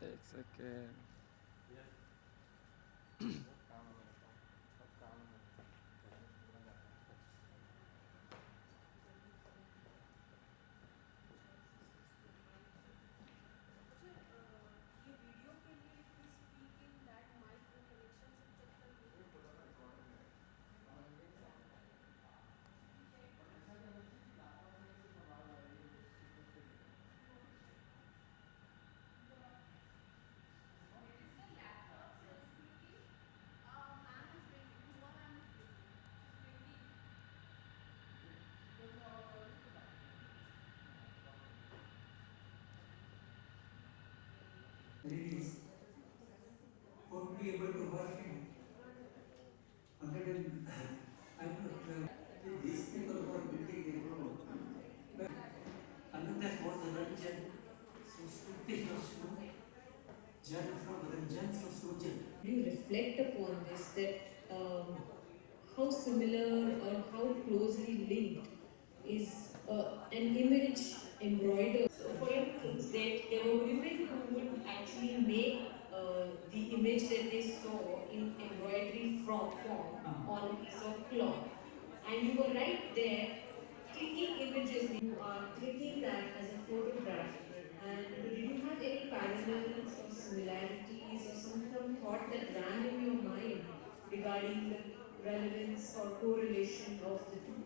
It's okay. Ladies won't be able to work in 100 and I don't know, 12. These people who are building their road, another was the Ranjan, so Stuti Rashmu, Jan from Ranjan, so Sujan. You reflect upon this, that how similar or how closely linked is an image embroidered. So for instance, that there were women who would actually make the image that they saw in embroidery form on a piece of cloth. And you were right there clicking images. You are clicking that as a photograph. And did you have any parallels or similarities or some thought that ran in your mind regarding the relevance or correlation of the two?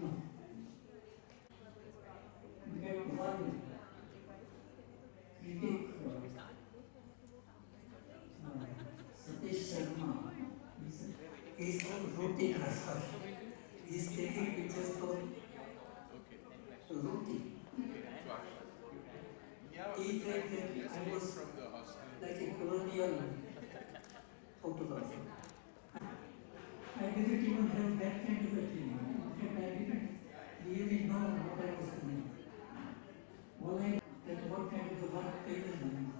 No. We had one critic, Satish Sharma. He's called Roti Grapher. He's taking pictures for Roti. He said that I was like a colonial photographer. I didn't even have that kind of a training. In fact, I didn't really know what I was doing. All I that what kind of a work they were doing.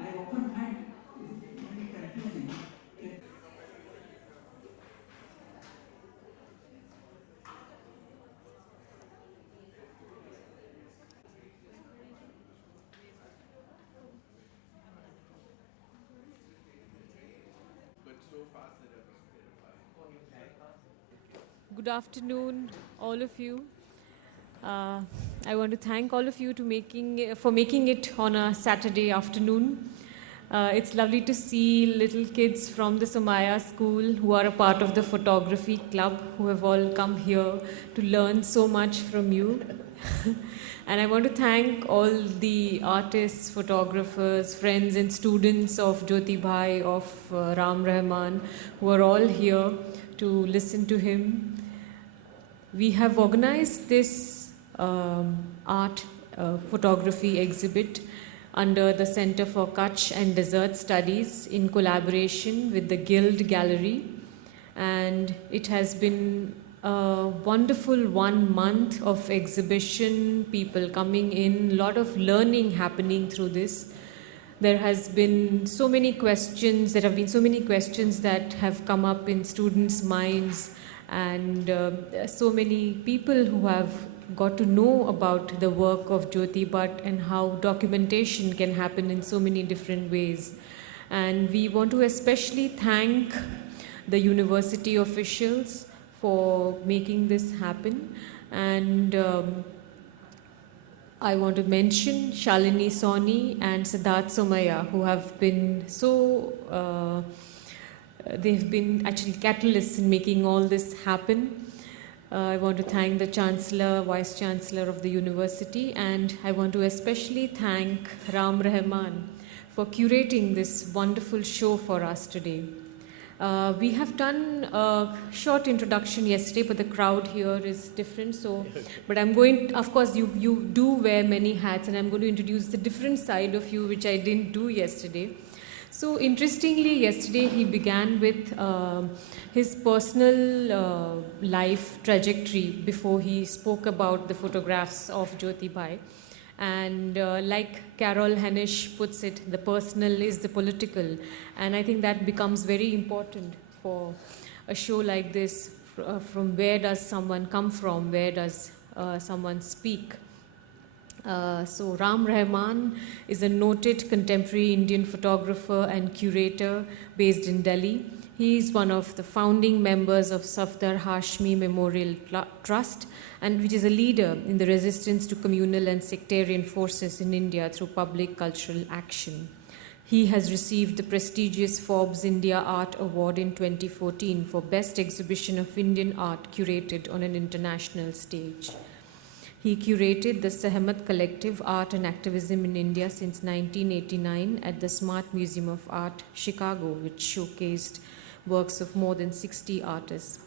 I often find it very confusing. Good afternoon, all of you. I want to thank all of you for making it on a Saturday afternoon. It's lovely to see little kids from the Somaiya School who are a part of the photography club, who have all come here to learn so much from you. And I want to thank all the artists, photographers, friends and students of Jyoti Bhai, of Ram Rahman, who are all here to listen to him. We have organized this art photography exhibit under the Center for Kachchh and Desert Studies in collaboration with the Guild Gallery. And it has been a wonderful 1 month of exhibition, people coming in, a lot of learning happening through this. There has been so many questions, there have been so many questions that have come up in students' minds, and so many people who have got to know about the work of Jyoti Bhatt and how documentation can happen in so many different ways. And we want to especially thank the university officials for making this happen. And I want to mention Shalini Soni and Siddharth Somaiya, who have been they've been actually catalysts in making all this happen. I want to thank the Chancellor, Vice Chancellor of the university, and I want to especially thank Ram Rahman for curating this wonderful show for us today. We have done a short introduction yesterday, but the crowd here is different. So, but I'm going, of course, you do wear many hats, and I'm going to introduce the different side of you, which I didn't do yesterday. So interestingly, yesterday he began with his personal life trajectory before he spoke about the photographs of Jyoti Bhai. And like Carol Hanisch puts it, the personal is the political. And I think that becomes very important for a show like this, from where does someone come from, where does someone speak. So Ram Rahman is a noted contemporary Indian photographer and curator based in Delhi. He is one of the founding members of Safdar Hashmi Memorial Trust, and which is a leader in the resistance to communal and sectarian forces in India through public cultural action. He has received the prestigious Forbes India Art Award in 2014 for Best Exhibition of Indian Art curated on an international stage. He curated the Sehmat Collective Art and Activism in India since 1989 at the Smart Museum of Art, Chicago, which showcased works of more than 60 artists.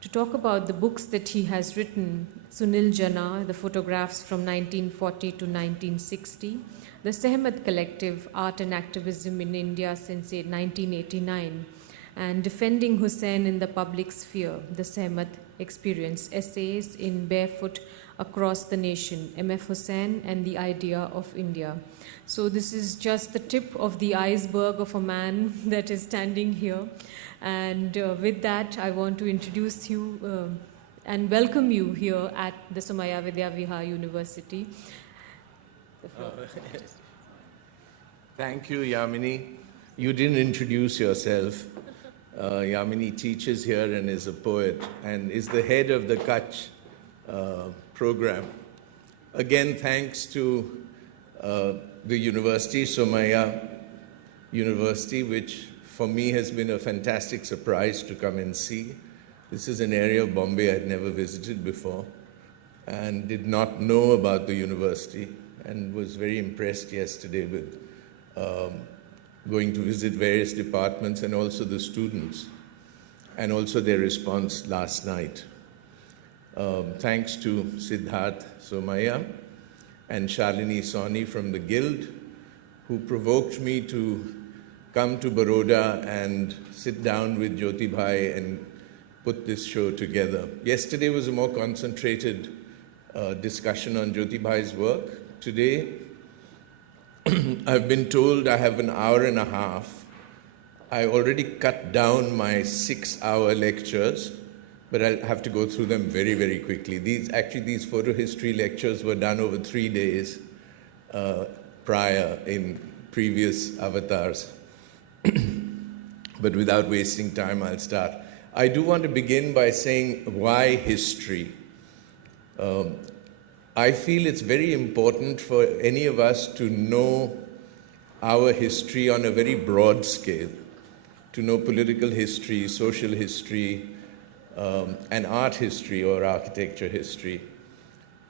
To talk about the books that he has written, Sunil Jana, the photographs from 1940 to 1960, the Sehmat Collective, Art and Activism in India since 1989, and Defending Hussain in the Public Sphere, the Sehmat Experience, Essays in Barefoot Across the Nation, M.F. Hussain and the Idea of India. So this is just the tip of the iceberg of a man that is standing here. And with that, I want to introduce you and welcome you here at the Somaiya Vidyavihar University. Thank you, Yamini. You didn't introduce yourself. Yamini teaches here and is a poet and is the head of the Kachchh program. Again, thanks to the university, Somaiya University, which for me has been a fantastic surprise to come and see. This is an area of Bombay I had never visited before and did not know about the university, and was very impressed yesterday with going to visit various departments and also the students, and also their response last night. Thanks to Siddharth Somaiya and Shalini Soni from the Guild, who provoked me to come to Baroda and sit down with Jyoti Bhai and put this show together. Yesterday was a more concentrated discussion on Jyoti Bhai's work. Today, I've been told I have an hour and a half. I already cut down my 6-hour lectures, but I'll have to go through them very, very quickly. These photo history lectures were done over 3 days prior in previous avatars. But without wasting time, I'll start. I do want to begin by saying why history. I feel it's very important for any of us to know our history on a very broad scale, to know political history, social history, and art history or architecture history.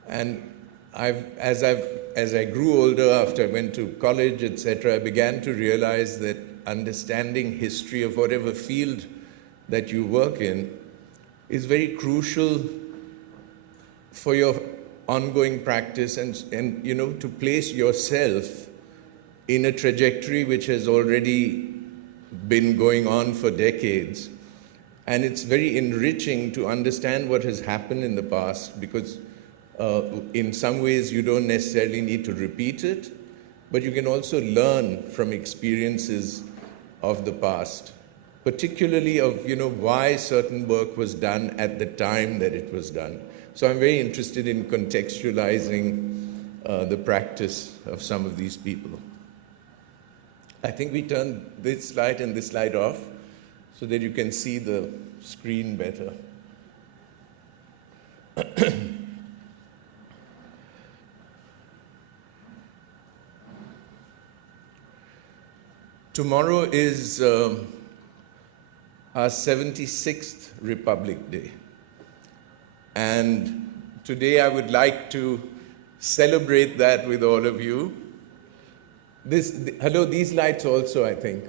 And as I grew older, after I went to college, etc., I began to realize that understanding history of whatever field that you work in is very crucial for your ongoing practice and you know, to place yourself in a trajectory which has already been going on for decades. And it's very enriching to understand what has happened in the past, because in some ways you don't necessarily need to repeat it, but you can also learn from experiences of the past, particularly of, you know, why certain work was done at the time that it was done. So I'm very interested in contextualizing the practice of some of these people. I think we turn this slide and this slide off so that you can see the screen better. Tomorrow is our 76th Republic Day. And today I would like to celebrate that with all of you. Hello, these lights also, I think.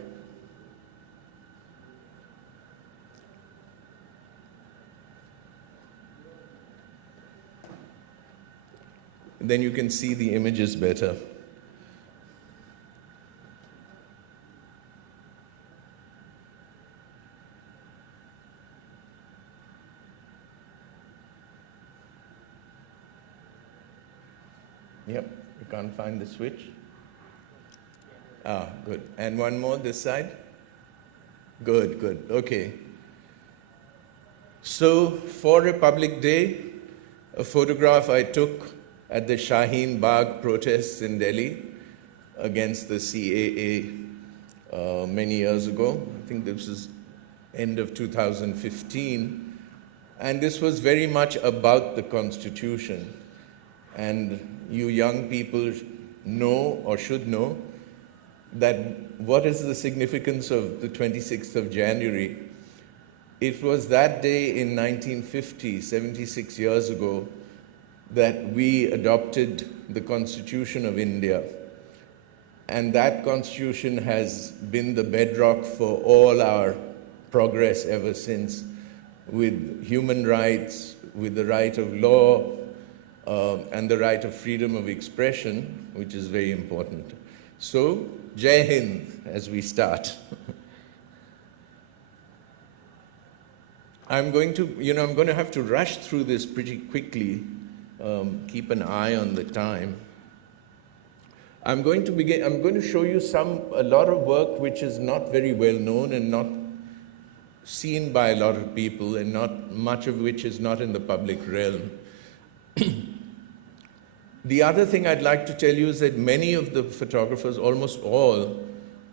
Then you can see the images better. Yep, you can't find the switch. Ah, good. And one more this side? Good, good. Okay. So, for Republic Day, a photograph I took at the Shaheen Bagh protests in Delhi against the CAA many years ago. I think this was end of 2015. And this was very much about the Constitution. And you young people know or should know that what is the significance of the 26th of January? It was that day in 1950, 76 years ago, that we adopted the Constitution of India. And that Constitution has been the bedrock for all our progress ever since, with human rights, with the right of law, and the right of freedom of expression, which is very important. So, Jai Hind, as we start. I'm going to have to rush through this pretty quickly. Keep an eye on the time. I'm going to show you a lot of work which is not very well known and not seen by a lot of people, and not much of which is not in the public realm. The other thing I'd like to tell you is that many of the photographers, almost all,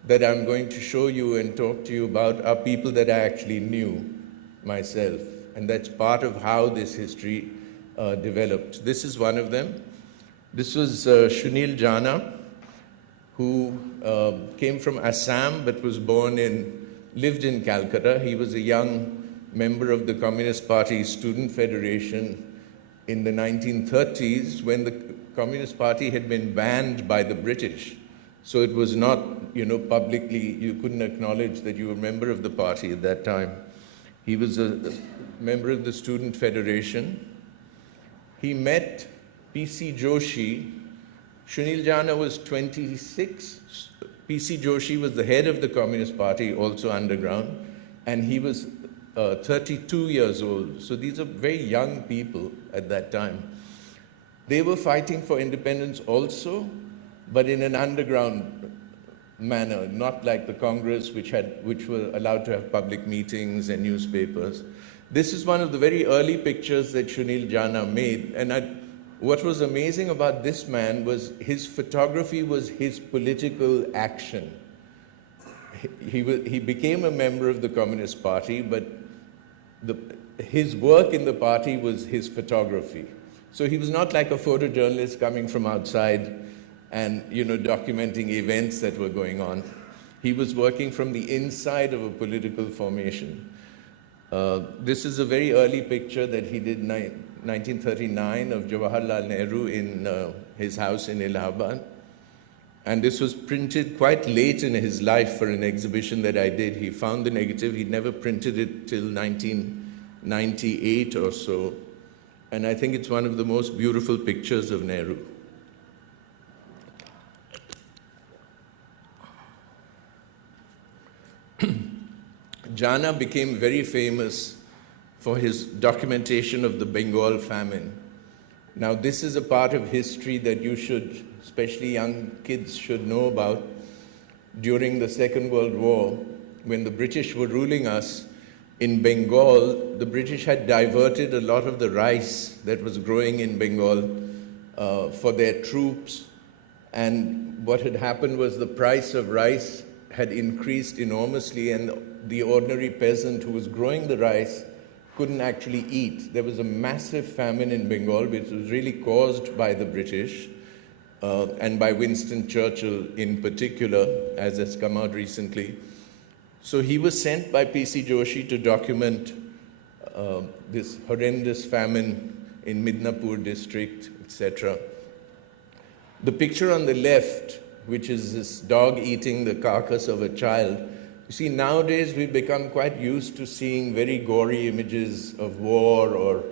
that I'm going to show you and talk to you about are people that I actually knew myself. And that's part of how this history developed. This is one of them. This was Sunil Jana, who came from Assam but was lived in Calcutta. He was a young member of the Communist Party Student Federation in the 1930s, when the Communist Party had been banned by the British. So it was not, publicly, you couldn't acknowledge that you were a member of the party at that time. He was a member of the Student Federation. He met P.C. Joshi. Sunil Jana was 26. P.C. Joshi was the head of the Communist Party, also underground, and he was 32 years old. So these are very young people at that time. They were fighting for independence also, but in an underground manner, not like the Congress, which were allowed to have public meetings and newspapers. This is one of the very early pictures that Sunil Jana made, and what was amazing about this man was his photography was his political action. He became a member of the Communist Party, but his work in the party was his photography. So he was not like a photojournalist coming from outside and documenting events that were going on. He was working from the inside of a political formation. This is a very early picture that he did in 1939 of Jawaharlal Nehru in his house in Allahabad. And this was printed quite late in his life for an exhibition that I did. He found the negative. He'd never printed it till 1998 or so. And I think it's one of the most beautiful pictures of Nehru. Jana became very famous for his documentation of the Bengal famine. Now, this is a part of history that you should, especially young kids, should know about. During the Second World War, when the British were ruling us in Bengal, the British had diverted a lot of the rice that was growing in Bengal for their troops. And what had happened was the price of rice had increased enormously, and the ordinary peasant who was growing the rice couldn't actually eat. There was a massive famine in Bengal, which was really caused by the British and by Winston Churchill in particular, as has come out recently. So he was sent by P.C. Joshi to document this horrendous famine in Midnapur district, etc. The picture on the left, which is this dog eating the carcass of a child. You see, nowadays we've become quite used to seeing very gory images of war or,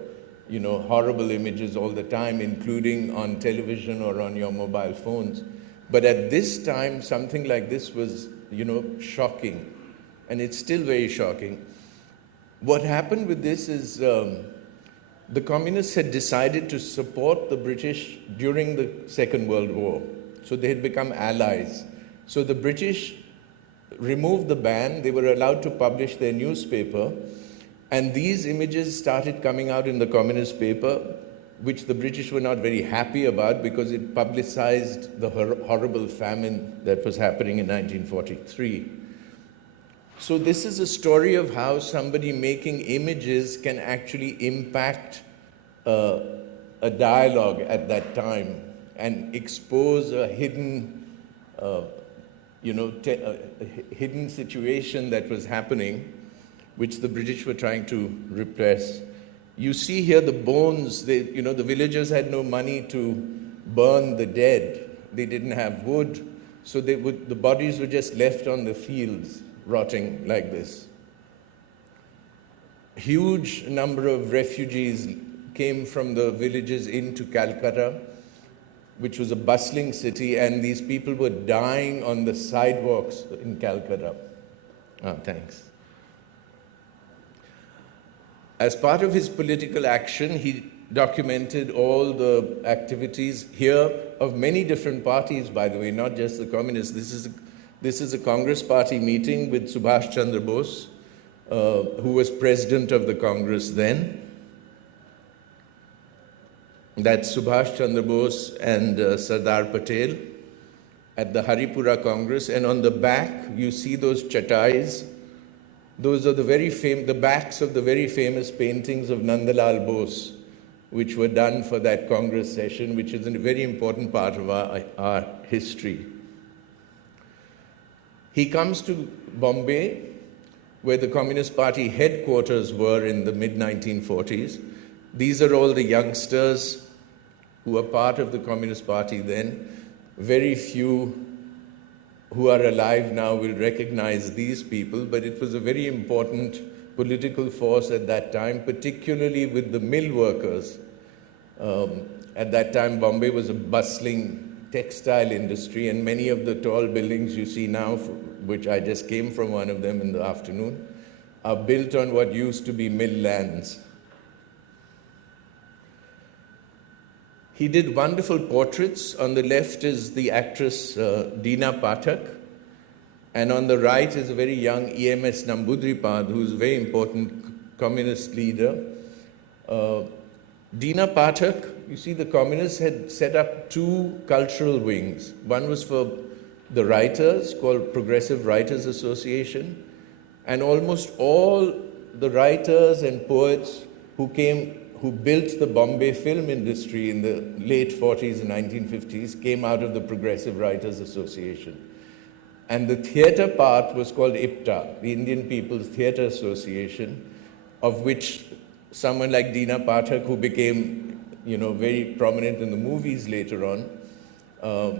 horrible images all the time, including on television or on your mobile phones. But at this time, something like this was, shocking. And it's still very shocking. What happened with this is the communists had decided to support the British during the Second World War. So they had become allies. So the British removed the ban. They were allowed to publish their newspaper. And these images started coming out in the communist paper, which the British were not very happy about because it publicized the horrible famine that was happening in 1943. So this is a story of how somebody making images can actually impact a dialogue at that time and expose a hidden, a hidden situation that was happening, which the British were trying to repress. You see here the bones. The villagers had no money to burn the dead. They didn't have wood, so the bodies were just left on the fields, rotting like this. Huge number of refugees came from the villages into Calcutta, which was a bustling city, and these people were dying on the sidewalks in Calcutta. Thanks. As part of his political action, he documented all the activities here of many different parties, by the way, not just the communists. This is a Congress party meeting with Subhash Chandra Bose, who was president of the Congress then. That's Subhash Chandra Bose and Sardar Patel at the Haripura Congress. And on the back, you see those chatais. Those are the backs of the very famous paintings of Nandalal Bose, which were done for that Congress session, which is a very important part of our history. He comes to Bombay, where the Communist Party headquarters were in the mid-1940s. These are all the youngsters who were part of the Communist Party then. Very few who are alive now will recognize these people, but it was a very important political force at that time, particularly with the mill workers. At that time, Bombay was a bustling textile industry, and many of the tall buildings you see now, which I just came from one of them in the afternoon, are built on what used to be mill lands. He did wonderful portraits. On the left is the actress Deena Pathak, and on the right is a very young EMS Nambudripad, who's a very important communist leader. Deena Pathak, you see, the communists had set up two cultural wings. One was for the writers, called Progressive Writers Association, and almost all the writers and poets who built the Bombay film industry in the late 40s and 1950s came out of the Progressive Writers Association. And the theatre part was called IPTA, the Indian People's Theatre Association, of which someone like Deena Pathak, who became, very prominent in the movies later on,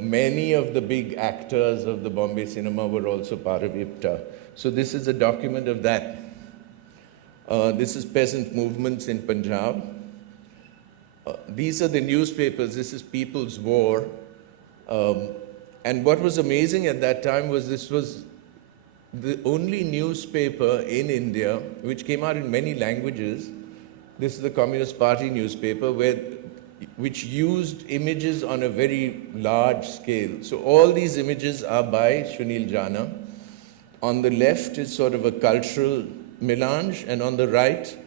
many of the big actors of the Bombay cinema were also part of IPTA. So this is a document of that. This is peasant movements in Punjab. These are the newspapers. This is People's War. And what was amazing at that time was this was the only newspaper in India which came out in many languages. This is the Communist Party newspaper which used images on a very large scale. So all these images are by Sunil Jana. On the left is sort of a cultural melange, and on the right,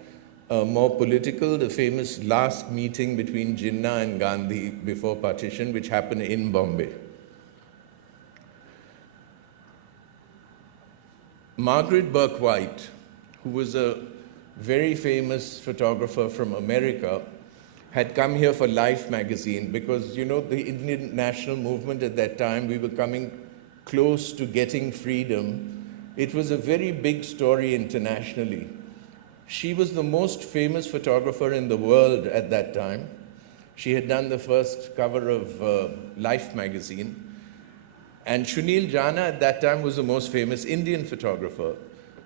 more political, the famous last meeting between Jinnah and Gandhi before partition, which happened in Bombay. Margaret Burke White, who was a very famous photographer from America, had come here for Life magazine because, the Indian national movement at that time, we were coming close to getting freedom. It was a very big story internationally. She was the most famous photographer in the world at that time. She had done the first cover of Life magazine. And Sunil Jana at that time was the most famous Indian photographer.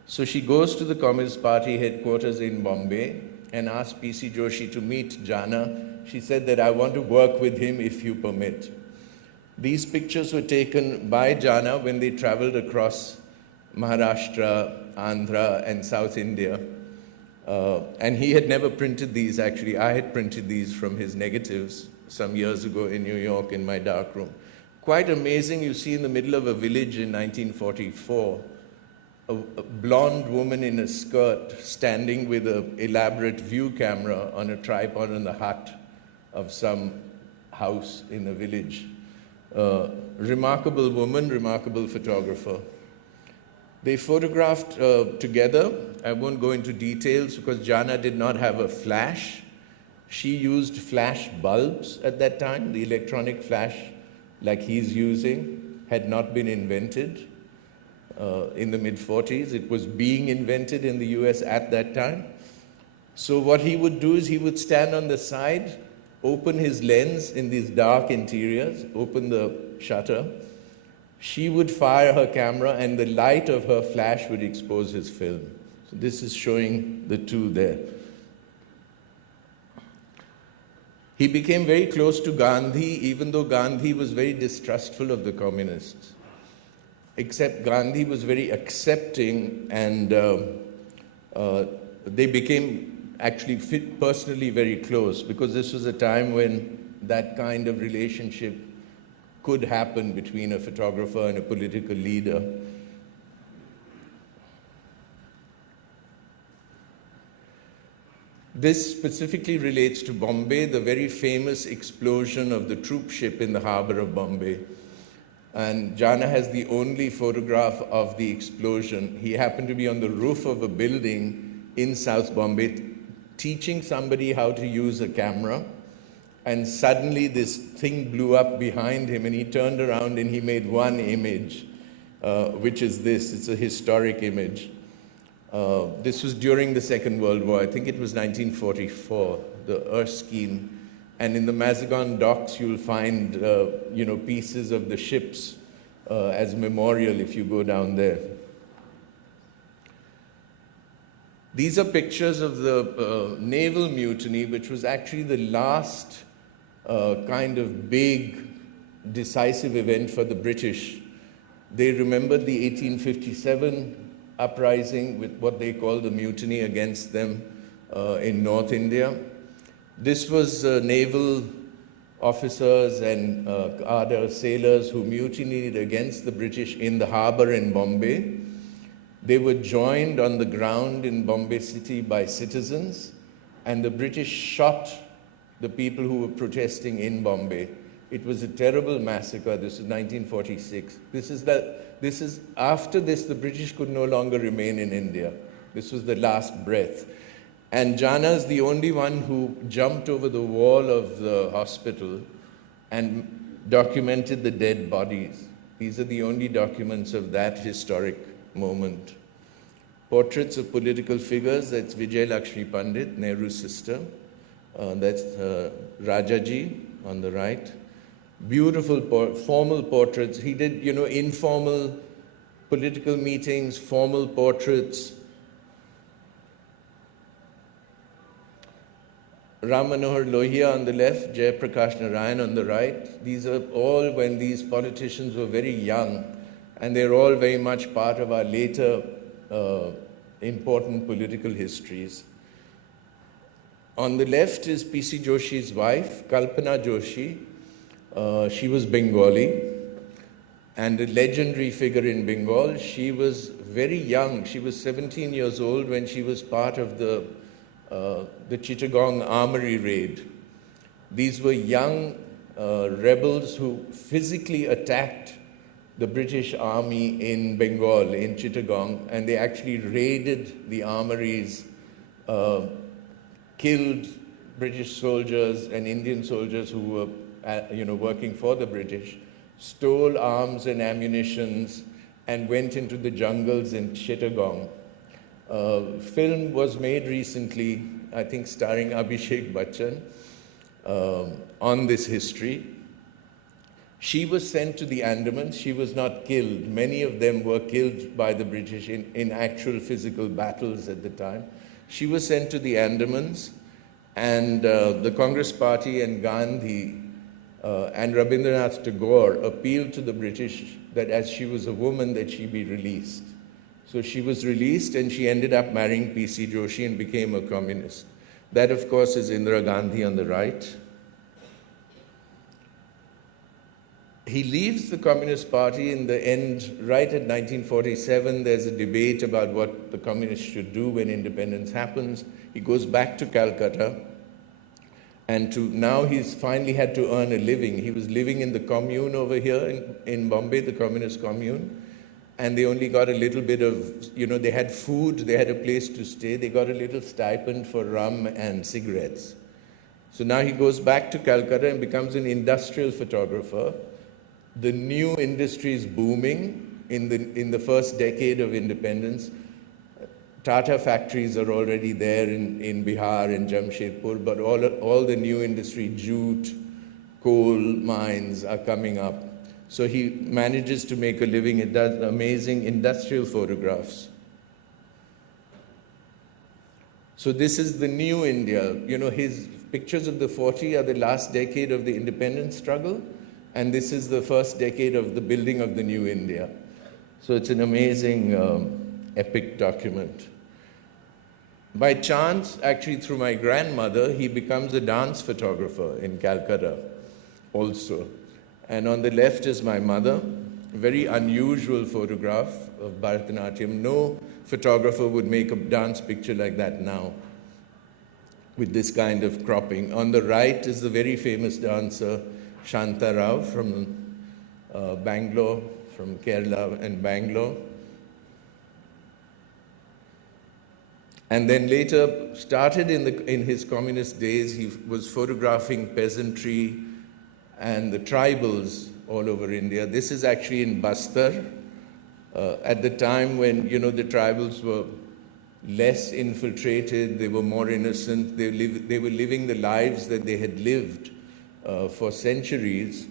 So she goes to the Communist Party headquarters in Bombay and asked P.C. Joshi to meet Jana. She said that, I want to work with him if you permit. These pictures were taken by Jana when they traveled across Maharashtra, Andhra, and South India. And he had never printed these, actually. I had printed these from his negatives some years ago in New York in my darkroom. Quite amazing. You see in the middle of a village in 1944, a blonde woman in a skirt standing with an elaborate view camera on a tripod in the hut of some house in a village. Remarkable woman, remarkable photographer. They photographed together. I won't go into details because Jana did not have a flash. She used flash bulbs at that time. The electronic flash, like he's using, had not been invented in the mid-40s. It was being invented in the US at that time. So what he would do is he would stand on the side, open his lens in these dark interiors, open the shutter. She would fire her camera and the light of her flash would expose his film. So this is showing the two there. He became very close to Gandhi, even though Gandhi was very distrustful of the communists. Except Gandhi was very accepting, and they became actually personally very close, because this was a time when that kind of relationship could happen between a photographer and a political leader. This specifically relates to Bombay, the very famous explosion of the troop ship in the harbor of Bombay. And Jana has the only photograph of the explosion. He happened to be on the roof of a building in South Bombay, teaching somebody how to use a camera. And suddenly this thing blew up behind him, and he turned around and he made one image, which is this. It's a historic image. This was during the Second World War. I think it was 1944, the Erskine. And in the Mazagon docks, you'll find pieces of the ships as memorial if you go down there. These are pictures of the naval mutiny, which was actually the last kind of big, decisive event for the British. They remembered the 1857 uprising with what they called the mutiny against them in North India. This was naval officers and other sailors who mutinied against the British in the harbor in Bombay. They were joined on the ground in Bombay city by citizens, and the British shot the people who were protesting in Bombay. It was a terrible massacre. This is 1946. This is after this, the British could no longer remain in India. This was the last breath. And Jana is the only one who jumped over the wall of the hospital and documented the dead bodies. These are the only documents of that historic moment. Portraits of political figures, that's Vijay Lakshmi Pandit, Nehru's sister. That's Rajaji on the right. Beautiful formal portraits. He did, informal political meetings, formal portraits. Ram Manohar Lohia on the left, Jayaprakash Narayan on the right. These are all when these politicians were very young, and they're all very much part of our later important political histories. On the left is P.C. Joshi's wife, Kalpana Joshi. She was Bengali and a legendary figure in Bengal. She was very young. She was 17 years old when she was part of the Chittagong Armory raid. These were young rebels who physically attacked the British army in Bengal, in Chittagong, and they actually raided the armories, killed British soldiers and Indian soldiers who were working for the British, stole arms and ammunitions, and went into the jungles in Chittagong. Film was made recently, I think starring Abhishek Bachchan, on this history. She was sent to the Andamans. She was not killed. Many of them were killed by the British in actual physical battles at the time. She was sent to the Andamans, and the Congress Party and Gandhi and Rabindranath Tagore appealed to the British that as she was a woman that she be released. So she was released, and she ended up marrying P.C. Joshi and became a communist. That, of course, is Indira Gandhi on the right. he leaves the Communist Party in the end, right at 1947. There's a debate about what the communists should do when independence happens. He goes back to Calcutta, and now he's finally had to earn a living. He was living in the commune over here in Bombay, the communist commune, and they only got a little bit of, they had food, they had a place to stay, they got a little stipend for rum and cigarettes. So now he goes back to Calcutta and becomes an industrial photographer. The new industry is booming in the first decade of independence. Tata factories are already there in Bihar and Jamshedpur, but all the new industry, jute, coal mines are coming up. So he manages to make a living. It does amazing industrial photographs. So this is the new India. His pictures of the 40 are the last decade of the independence struggle, and this is the first decade of the building of the new India. So it's an amazing, epic document. By chance, actually through my grandmother, he becomes a dance photographer in Calcutta also. And on the left is my mother, a very unusual photograph of Bharatanatyam. No photographer would make a dance picture like that now, with this kind of cropping. On the right is the very famous dancer, Shanta Rao from Bangalore, from Kerala and Bangalore. And then later, started in his communist days, he was photographing peasantry and the tribals all over India. This is actually in Bastar, at the time when, the tribals were less infiltrated, they were more innocent, they were living the lives that they had lived for centuries.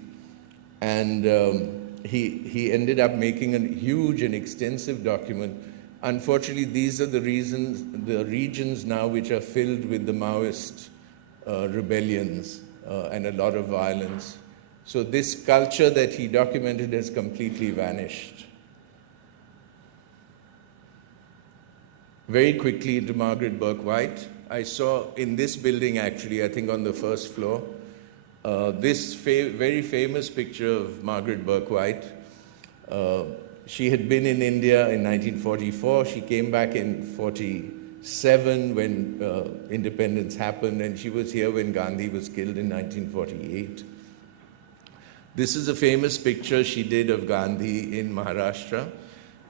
And he ended up making a huge and extensive document. Unfortunately, these are the regions now which are filled with the Maoist rebellions and a lot of violence. So this culture that he documented has completely vanished. Very quickly to Margaret Burke-White. I saw in this building, actually, I think on the first floor, this very famous picture of Margaret Burke-White. She had been in India in 1944. She came back in 47 when independence happened, and she was here when Gandhi was killed in 1948. This is a famous picture she did of Gandhi in Maharashtra.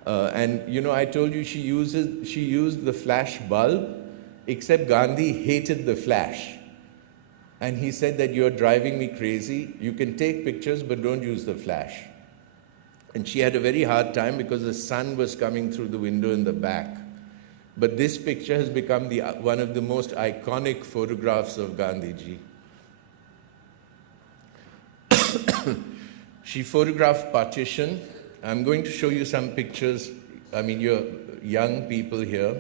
And I told you she used the flash bulb, except Gandhi hated the flash. And he said that you're driving me crazy. You can take pictures, but don't use the flash. And she had a very hard time because the sun was coming through the window in the back. But this picture has become one of the most iconic photographs of Gandhiji. She photographed partition. I'm going to show you some pictures. I mean, you're young people here.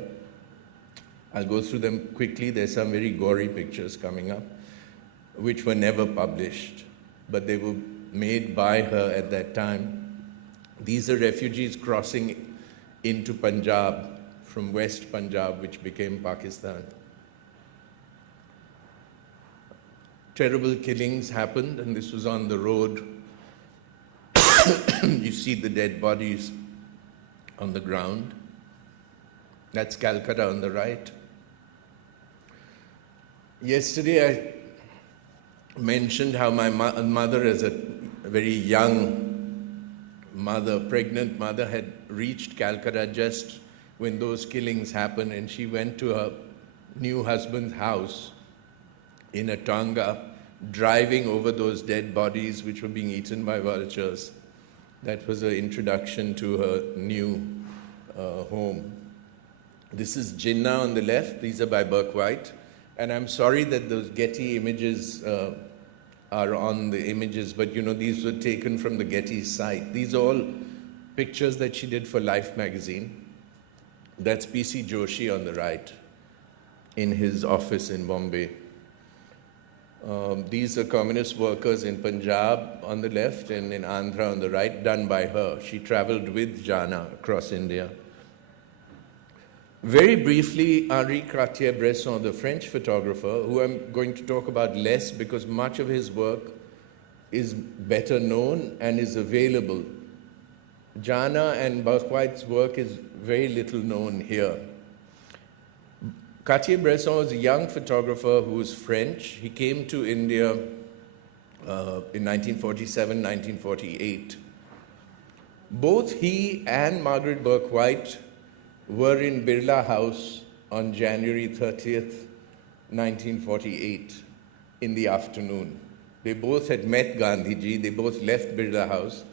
I'll go through them quickly. There's some very gory pictures coming up, which were never published, but they were made by her at that time. These are refugees crossing into Punjab, from West Punjab, which became Pakistan. Terrible killings happened, and this was on the road. You see the dead bodies on the ground. That's Calcutta on the right. Yesterday I mentioned how my mother, as a very young mother, pregnant mother, had reached Calcutta just when those killings happened, and she went to her new husband's house in a tonga, driving over those dead bodies which were being eaten by vultures. That was her introduction to her new home. This is Jinnah on the left. These are by Burke-White. And I'm sorry that those Getty images are on the images, but these were taken from the Getty site. These are all pictures that she did for Life magazine. That's P.C. Joshi on the right, in his office in Bombay. These are communist workers in Punjab on the left and in Andhra on the right, done by her. She traveled with Jana across India. Very briefly, Henri Cartier-Bresson, the French photographer, who I'm going to talk about less because much of his work is better known and is available. Jana and Bhatt's work is very little known here. Cartier-Bresson was a young photographer who was French. He came to India in 1947, 1948. Both he and Margaret Burke-White were in Birla House on January 30th, 1948, in the afternoon. They both had met Gandhiji. They both left Birla House.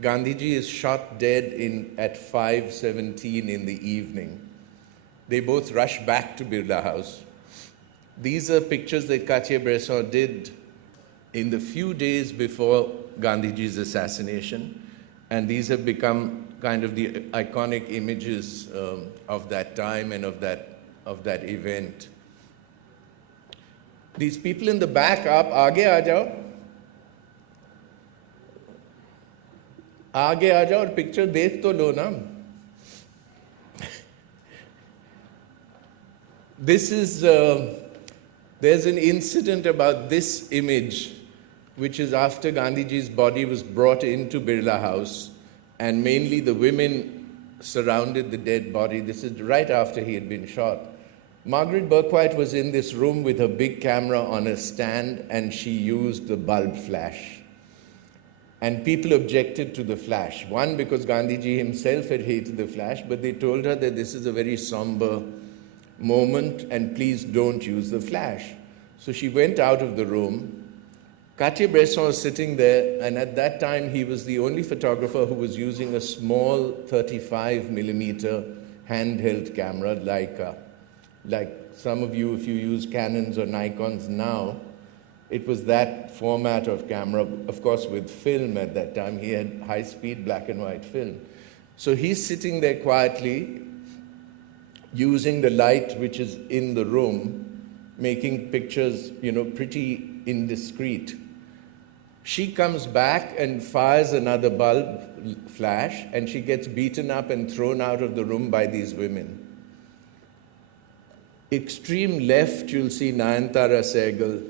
Gandhiji is shot dead at 5:17 in the evening. They both rush back to Birla House. These are pictures that Cartier-Bresson did in the few days before Gandhiji's assassination, and these have become kind of the iconic images of that time and of that event. These people in the back, aap aage aa jao. Aage aa jao aur picture dekh to lo na. This is, there's an incident about this image, which is after Gandhiji's body was brought into Birla House, and mainly the women surrounded the dead body. This is right after he had been shot. Margaret Burke-White was in this room with her big camera on a stand, and she used the bulb flash. And people objected to the flash. One, because Gandhiji himself had hated the flash, but they told her that this is a very somber moment and please don't use the flash. So she went out of the room. Cartier-Bresson was sitting there, and at that time he was the only photographer who was using a small 35mm handheld camera, like some of you, if you use Canons or Nikons now, it was that format of camera, of course with film at that time. He had high-speed black and white film. So he's sitting there quietly, using the light which is in the room, making pictures, pretty indiscreet. She comes back and fires another bulb flash, and she gets beaten up and thrown out of the room by these women. Extreme left, you'll see Nayantara Sehgal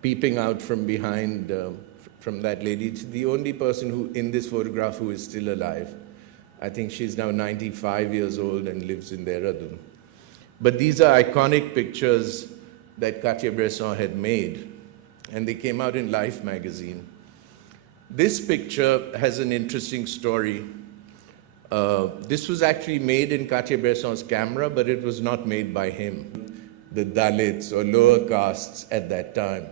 peeping out from behind, from that lady. It's the only person who, in this photograph, who is still alive. I think she's now 95 years old and lives in Dehradun. But these are iconic pictures that Cartier-Bresson had made, and they came out in Life magazine. This picture has an interesting story. This was actually made in Cartier-Bresson's camera, but it was not made by him. The Dalits or lower castes at that time.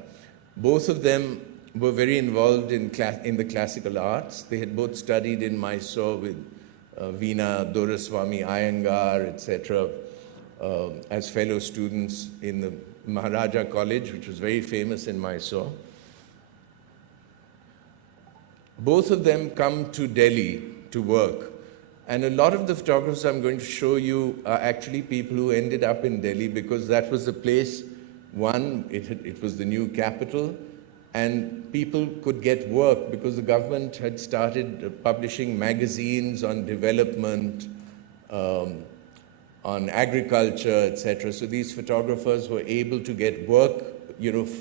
Both of them were very involved in the classical arts. They had both studied in Mysore with Veena Doraswamy Iyengar, etc., as fellow students in the Maharaja College, which was very famous in Mysore. Both of them come to Delhi to work. And a lot of the photographers I'm going to show you are actually people who ended up in Delhi because that was the place, one, it was the new capital, and people could get work because the government had started publishing magazines on development, on agriculture, etc. So these photographers were able to get work,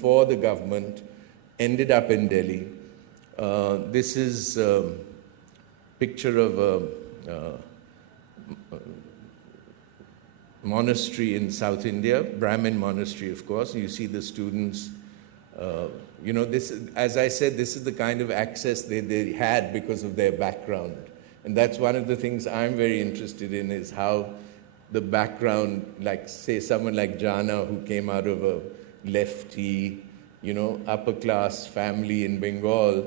for the government, ended up in Delhi. This is a picture of a monastery in South India, Brahmin monastery, of course. You see the students. This, as I said, this is the kind of access they had because of their background. And that's one of the things I'm very interested in, is how the background, like, say, someone like Jana, who came out of a lefty, upper-class family in Bengal,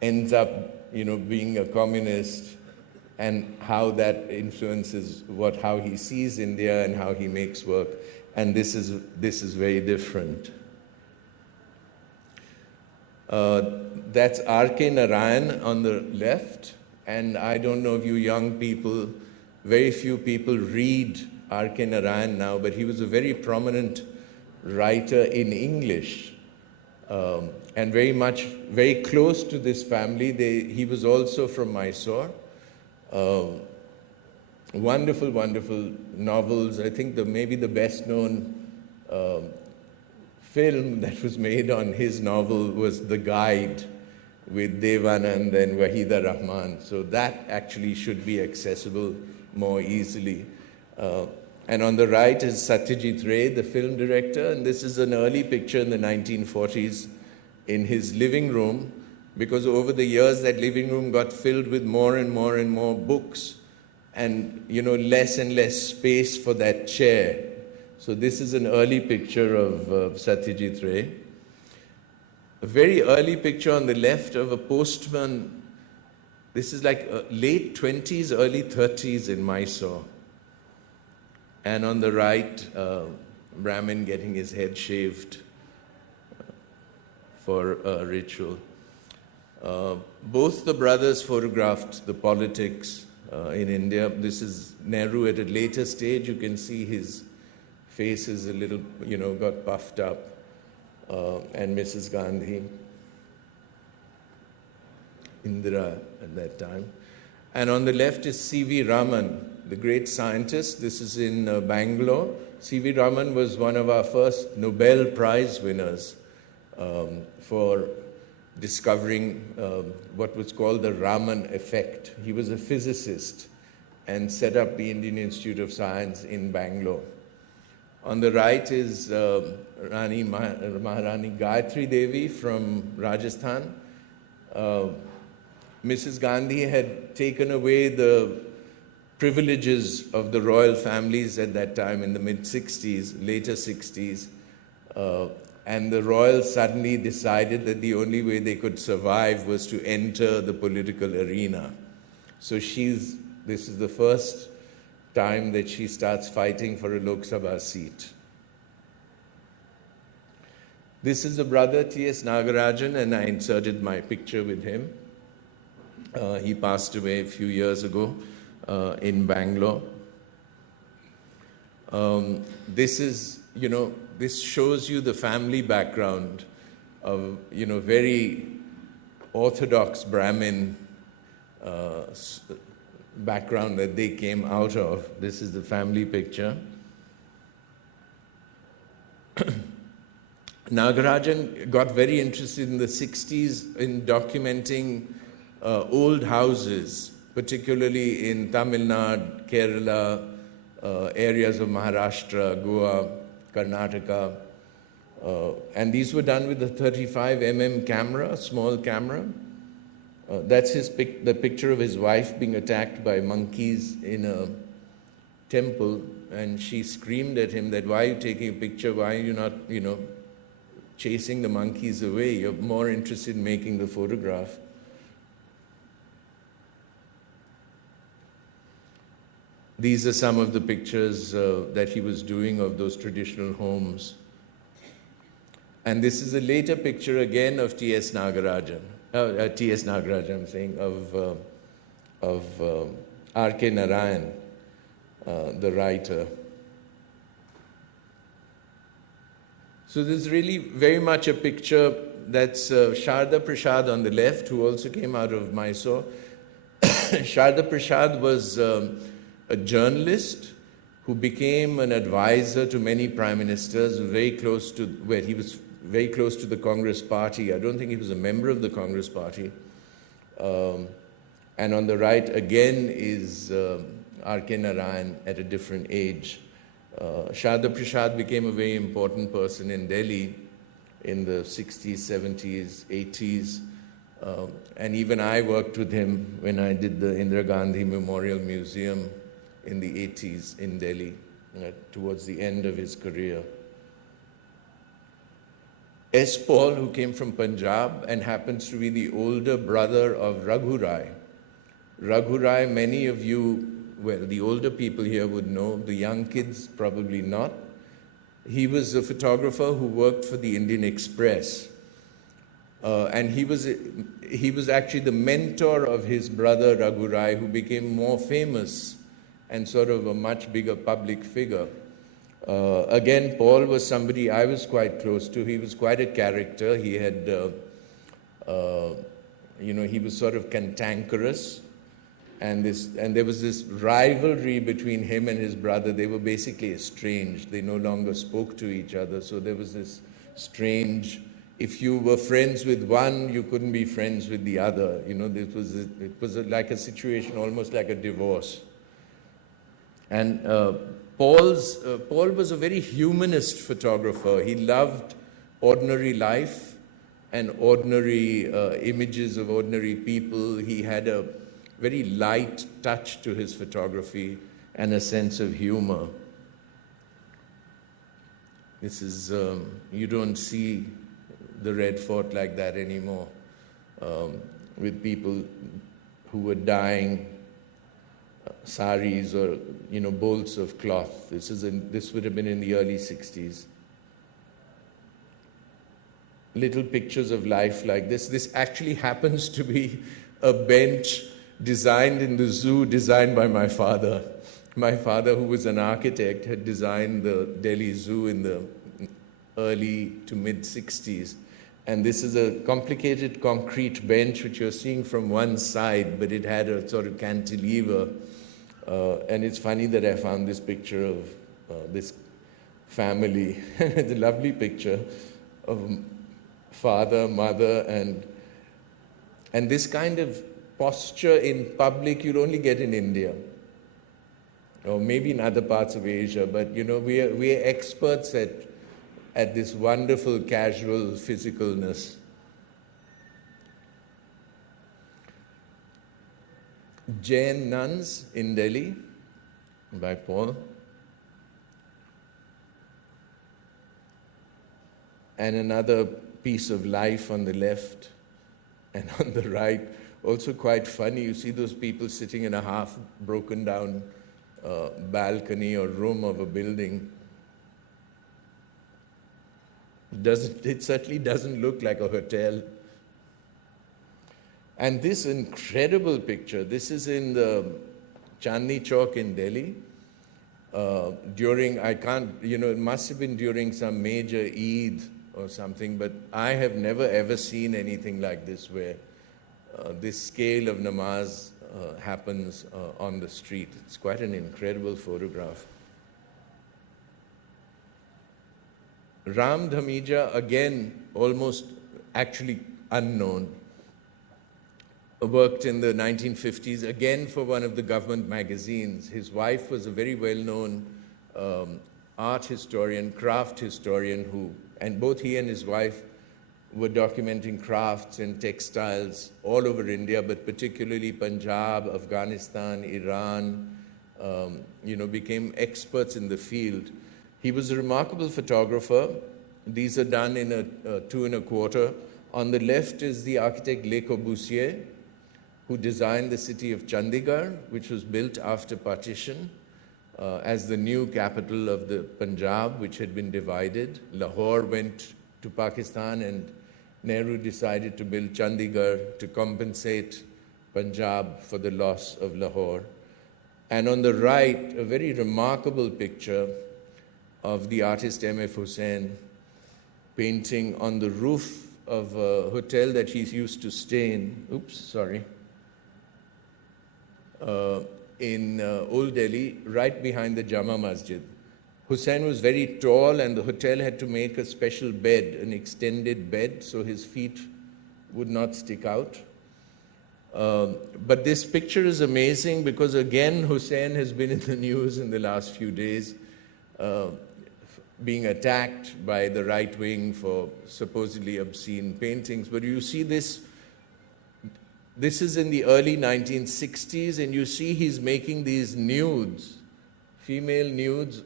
ends up, being a communist, and how that influences how he sees India and how he makes work. And this is very different. That's R.K. Narayan on the left, and I don't know if you young people, very few people read R.K. Narayan now, but he was a very prominent writer in English, and very close to this family. He was also from Mysore. Wonderful, wonderful novels. I think maybe the best known film that was made on his novel was The Guide with Devanand and Wahida Rahman. So that actually should be accessible more easily. And on the right is Satyajit Ray, the film director, and this is an early picture in the 1940s in his living room, because over the years that living room got filled with more and more and more books and, less and less space for that chair. So this is an early picture of Satyajit Ray. A very early picture on the left of a postman. This is like late 20s, early 30s in Mysore. And on the right, Brahmin getting his head shaved for a ritual. Both the brothers photographed the politics in India. This is Nehru at a later stage. You can see his face is a little, got puffed up. And Mrs. Gandhi, Indira at that time. And on the left is C.V. Raman, the great scientist. This is in Bangalore. C.V. Raman was one of our first Nobel Prize winners for discovering what was called the Raman effect. He was a physicist and set up the Indian Institute of Science in Bangalore. On the right is Maharani Gayatri Devi from Rajasthan. Mrs. Gandhi had taken away the privileges of the royal families at that time in the mid-60s, later 60s, and the royals suddenly decided that the only way they could survive was to enter the political arena. So this is the first time that she starts fighting for a Lok Sabha seat. This is the brother T.S. Nagarajan, and I inserted my picture with him. He passed away a few years ago in Bangalore. This is, this shows you the family background of, very orthodox Brahmin background that they came out of. This is the family picture. Nagarajan got very interested in the 60s in documenting old houses, particularly in Tamil Nadu, Kerala, areas of Maharashtra, Goa, Karnataka. And these were done with a 35mm camera, a small camera. That's the picture of his wife being attacked by monkeys in a temple, and she screamed at him that, why are you taking a picture? Why are you not, chasing the monkeys away? You're more interested in making the photograph. These are some of the pictures that he was doing of those traditional homes. And this is a later picture again of T.S. Nagarajan. T.S. Nagarajan, I'm saying, of R.K. Narayan, the writer. So this is really very much a picture that's Sharda Prasad on the left, who also came out of Mysore. Sharda Prasad was a journalist who became an advisor to many prime ministers, very close to where he was very close to the Congress party. I don't think he was a member of the Congress party. And on the right again is R.K. Narayan at a different age. Sharda Prasad became a very important person in Delhi in the 60s, 70s, 80s. And even I worked with him when I did the Indira Gandhi Memorial Museum in the 80s in Delhi, towards the end of his career. S. Paul, who came from Punjab and happens to be the older brother of Raghu Rai. Raghu Rai, many of you, well, the older people here would know, the young kids probably not. He was a photographer who worked for the Indian Express. And he was actually the mentor of his brother Raghu Rai, who became more famous and sort of a much bigger public figure. Again, Paul was somebody I was quite close to. He was quite a character. He had, he was sort of cantankerous. And there was this rivalry between him and his brother. They were basically estranged. They no longer spoke to each other. So there was this strange. If you were friends with one, you couldn't be friends with the other. You know, it was like a situation almost like a divorce. And Paul was a very humanist photographer. He loved ordinary life and ordinary images of ordinary people. He had a very light touch to his photography and a sense of humor. This is, you don't see the Red Fort like that anymore, with people who were dyeing saris or, you know, bolts of cloth. This would have been in the early 60s. Little pictures of life like this. This actually happens to be a bench designed in the zoo, designed by my father. My father, who was an architect, had designed the Delhi Zoo in the early to mid-60s. And this is a complicated concrete bench which you're seeing from one side, but it had a sort of cantilever. And it's funny that I found this picture of this family. It's a lovely picture of father, mother, and this kind of posture in public you'd only get in India, or maybe in other parts of Asia. But, you know, we are experts at this wonderful casual physicalness. Jain Nuns in Delhi by Paul. And another piece of life on the left, and on the right, also quite funny. You see those people sitting in a half broken down balcony or room of a building. It certainly doesn't look like a hotel. And this incredible picture, this is in the Chandni Chowk in Delhi. It must have been during some major Eid or something, but I have never ever seen anything like this, where this scale of namaz happens on the street. It's quite an incredible photograph. Ram Dhamija, again, almost actually unknown, worked in the 1950s, again for one of the government magazines. His wife was a very well-known art historian, craft historian, and both he and his wife were documenting crafts and textiles all over India, but particularly Punjab, Afghanistan, Iran, became experts in the field. He was a remarkable photographer. These are done in a 2¼ On the left is the architect Le Corbusier, who designed the city of Chandigarh, which was built after partition as the new capital of the Punjab, which had been divided. Lahore went to Pakistan, and Nehru decided to build Chandigarh to compensate Punjab for the loss of Lahore. And on the right, a very remarkable picture of the artist M.F. Hussain painting on the roof of a hotel that he used to stay in. In Old Delhi, right behind the Jama Masjid. Hussain was very tall, and the hotel had to make a special bed, an extended bed, so his feet would not stick out. But this picture is amazing because, again, Hussain has been in the news in the last few days, being attacked by the right wing for supposedly obscene paintings. But you see this is in the early 1960s, and you see he's making these nudes, female nudes,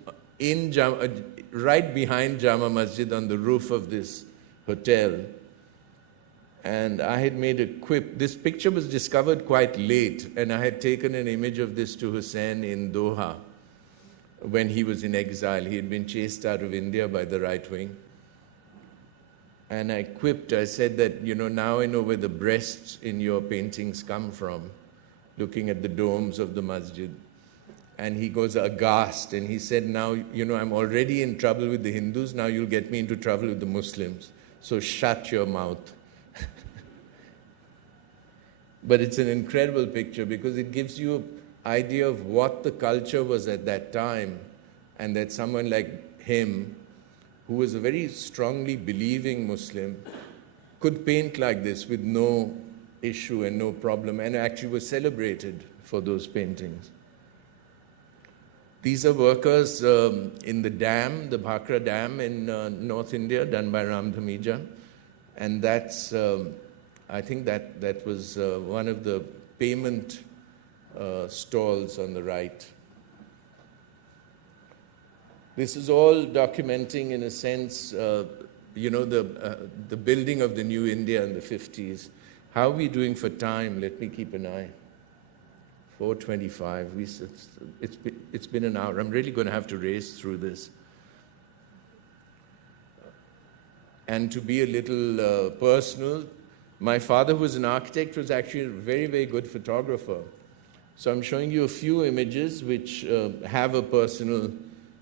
right behind Jama Masjid on the roof of this hotel. And I had made a quip. This picture was discovered quite late, and I had taken an image of this to Hussain in Doha when he was in exile. He had been chased out of India by the right wing. And I quipped, I said that, now I know where the breasts in your paintings come from, looking at the domes of the masjid. And he goes aghast, and he said, now, I'm already in trouble with the Hindus, now you'll get me into trouble with the Muslims. So shut your mouth. But it's an incredible picture because it gives you an idea of what the culture was at that time, and that someone like him, who was a very strongly believing Muslim, could paint like this with no issue and no problem, and actually was celebrated for those paintings. These are workers in the dam, the Bhakra Dam in North India, done by Ram Rahman. And that's, I think that was one of the payment stalls on the right. This is all documenting, in a sense, the building of the new India in the 50s. How are we doing for time? Let me keep an eye. 4:25. It's been an hour. I'm really going to have to race through this. And to be a little personal, my father, who was an architect, was actually a very, very good photographer. So I'm showing you a few images which have a personal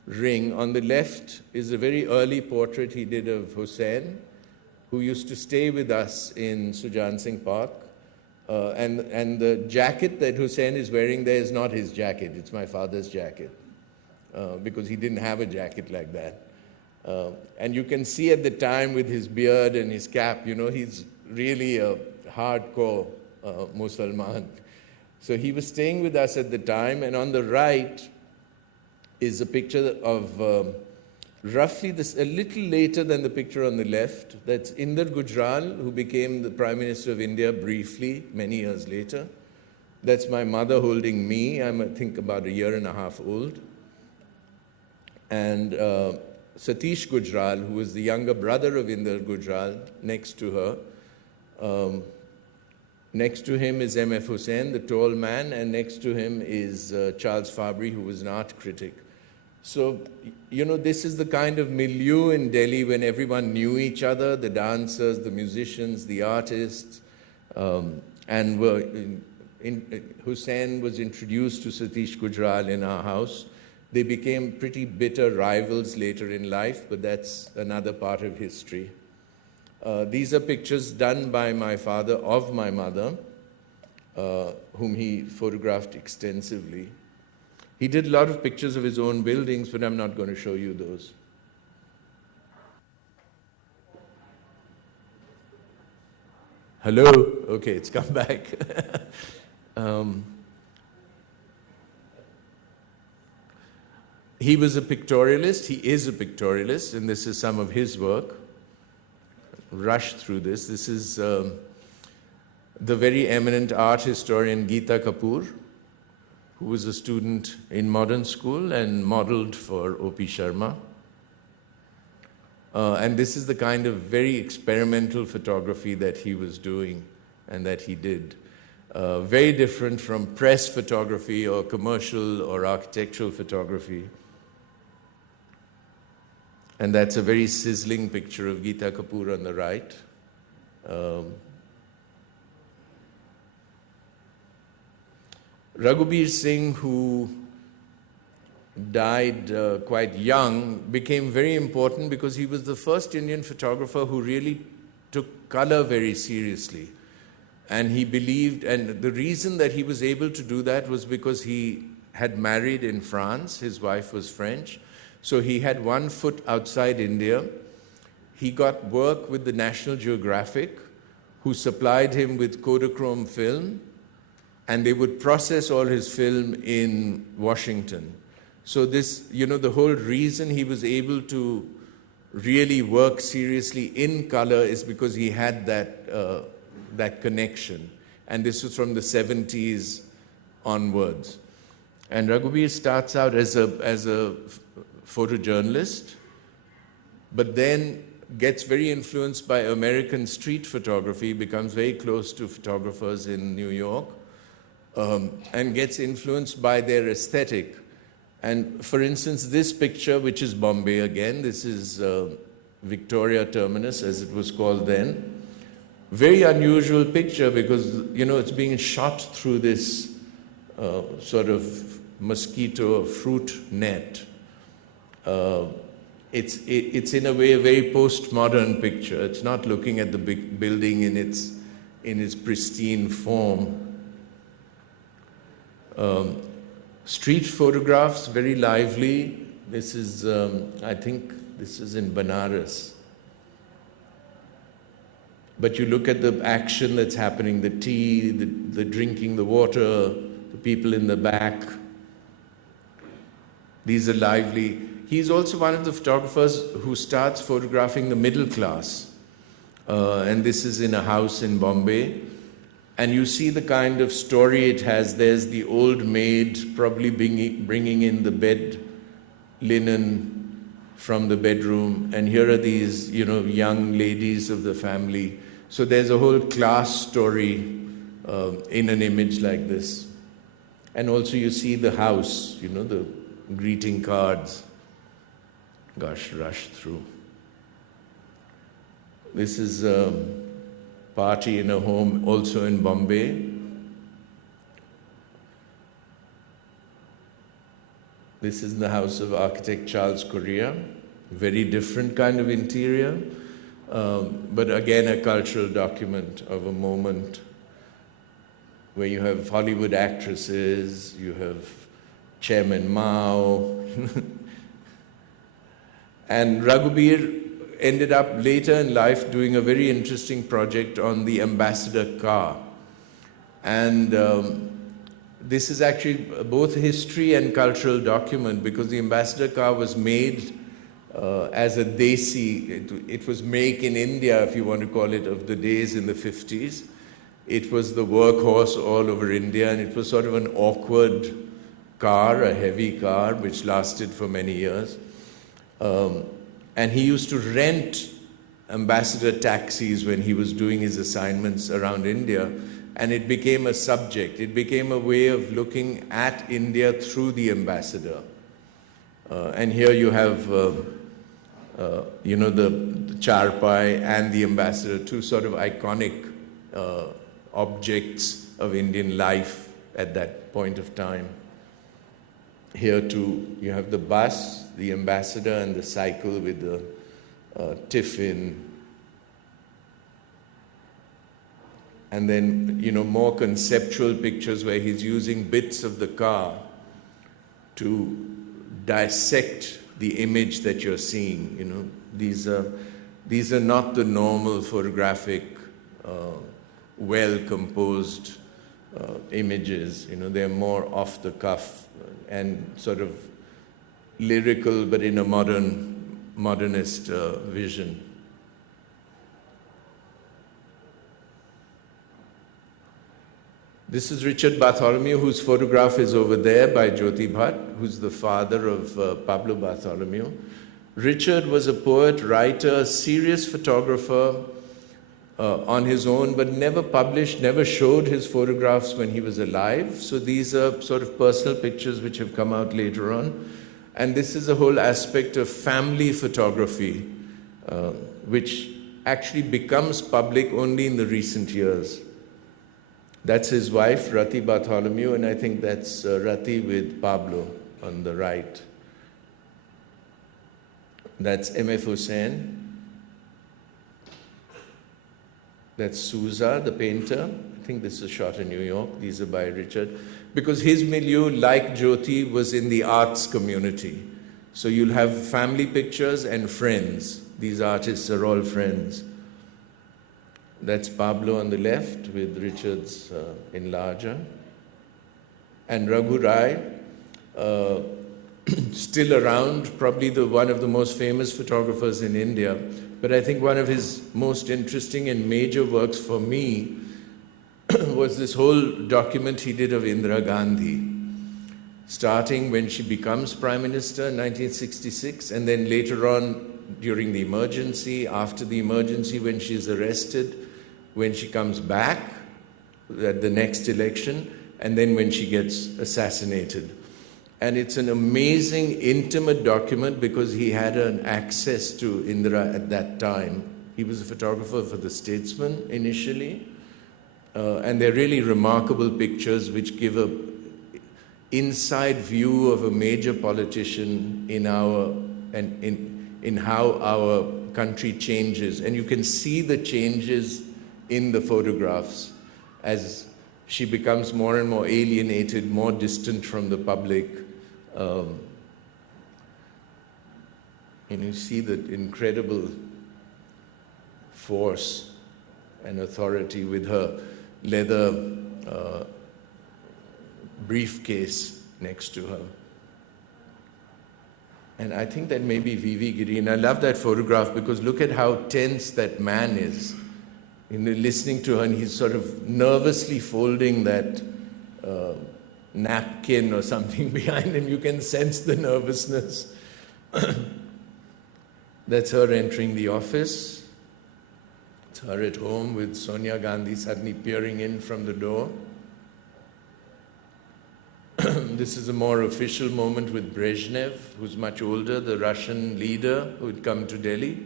ring. On the left is a very early portrait he did of Hussain, who used to stay with us in Sujan Singh Park. And the jacket that Hussain is wearing there is not his jacket, it's my father's jacket, because he didn't have a jacket like that. And you can see at the time with his beard and his cap, he's really a hardcore Mussalman. So he was staying with us at the time, and on the right is a picture of roughly a little later than the picture on the left. That's Inder Gujral, who became the Prime Minister of India briefly, many years later. That's my mother holding me. I'm, I think, about a year and a half old. And Satish Gujral, who was the younger brother of Inder Gujral, next to her. Next to him is M.F. Hussain, the tall man, and next to him is Charles Fabry, who was an art critic. So, this is the kind of milieu in Delhi when everyone knew each other, the dancers, the musicians, the artists, and Hussain was introduced to Satish Gujral in our house. They became pretty bitter rivals later in life, but that's another part of history. These are pictures done by my father of my mother, whom he photographed extensively. He did a lot of pictures of his own buildings, but I'm not going to show you those. Hello? Okay, it's come back. He was a pictorialist. He is a pictorialist, and this is some of his work. Rush through this. This is the very eminent art historian Geeta Kapoor, who was a student in modern school and modeled for O.P. Sharma. And this is the kind of very experimental photography that he was doing and that he did. Very different from press photography or commercial or architectural photography. And that's a very sizzling picture of Geeta Kapoor on the right. Raghubir Singh, who died quite young, became very important because he was the first Indian photographer who really took color very seriously. And he believed, and the reason that he was able to do that was because he had married in France. His wife was French. So he had one foot outside India. He got work with the National Geographic, who supplied him with Kodachrome film, and they would process all his film in Washington. So this, the whole reason he was able to really work seriously in color is because he had that connection. And this was from the 70s onwards. And Raghubir starts out as a photojournalist, but then gets very influenced by American street photography, becomes very close to photographers in New York, and gets influenced by their aesthetic. And for instance, this picture, which is Bombay again, this is Victoria Terminus, as it was called then. Very unusual picture because, it's being shot through this sort of mosquito fruit net. It's in a way a very postmodern picture. It's not looking at the big building in its pristine form. Street photographs, very lively. This is, I think, This is in Banaras. But you look at the action that's happening, the tea, the drinking, the water, the people in the back. These are lively. He's also one of the photographers who starts photographing the middle class. And this is in a house in Bombay. And you see the kind of story it has. There's the old maid probably bringing in the bed linen from the bedroom. And here are these, young ladies of the family. So there's a whole class story in an image like this. And also you see the house, the greeting cards. Gosh, rush through. This is a party in a home also in Bombay. This is the house of architect Charles Correa. Very different kind of interior, but again a cultural document of a moment where you have Hollywood actresses, you have Chairman Mao, and Raghubir ended up later in life doing a very interesting project on the ambassador car. And this is actually both history and cultural document, because the ambassador car was made as a desi, it was make in India, if you want to call it, of the days in the 50s. It was the workhorse all over India, and it was sort of an awkward car, a heavy car, which lasted for many years. And he used to rent ambassador taxis when he was doing his assignments around India, and it became a subject. It became a way of looking at India through the ambassador. And here you have, the charpai and the ambassador, two sort of iconic objects of Indian life at that point of time. Here too, you have the bus, the ambassador, and the cycle with the tiffin. And then, more conceptual pictures where he's using bits of the car to dissect the image that you're seeing. These are not the normal photographic, well-composed images. They're more off the cuff and sort of lyrical, but in a modernist vision. This is Richard Bartholomew, whose photograph is over there by Jyoti Bhatt, who's the father of Pablo Bartholomew. Richard was a poet, writer, serious photographer on his own, but never published, never showed his photographs when he was alive. So these are sort of personal pictures which have come out later on. And this is a whole aspect of family photography, which actually becomes public only in the recent years. That's his wife, Rati Bartholomew, and I think that's Rati with Pablo on the right. That's M.F. Hussain. That's Souza, the painter. I think this is shot in New York. These are by Richard. Because his milieu, like Jyoti, was in the arts community. So you'll have family pictures and friends. These artists are all friends. That's Pablo on the left with Richard's enlarger. And Raghu Rai, still around, probably one of the most famous photographers in India. But I think one of his most interesting and major works for me was this whole document he did of Indira Gandhi, starting when she becomes Prime Minister in 1966, and then later on during the emergency, after the emergency when she's arrested, when she comes back at the next election, and then when she gets assassinated. And it's an amazing, intimate document because he had an access to Indira at that time. He was a photographer for The Statesman initially. And they're really remarkable pictures which give a inside view of a major politician in how our country changes. And you can see the changes in the photographs as she becomes more and more alienated, more distant from the public. And you see that incredible force and authority with her leather briefcase next to her. And I think that may be V.V. Giri. And I love that photograph because look at how tense that man is. Listening to her, and he's sort of nervously folding that napkin or something behind him. You can sense the nervousness. That's her entering the office. It's her at home with Sonia Gandhi suddenly peering in from the door. This is a more official moment with Brezhnev, who's much older, the Russian leader who had come to Delhi.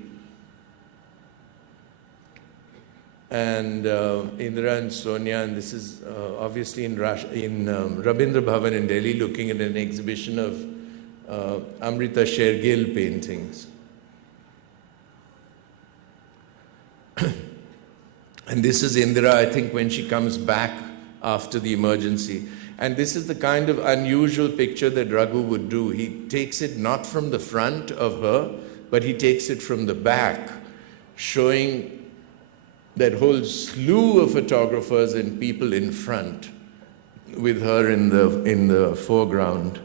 And Indira and Sonia, and this is obviously in Rabindra Bhavan in Delhi, looking at an exhibition of Amrita Shergill paintings. And this is Indira, I think, when she comes back after the emergency. And this is the kind of unusual picture that Raghu would do. He takes it not from the front of her, but he takes it from the back, showing that whole slew of photographers and people in front, with her in the foreground.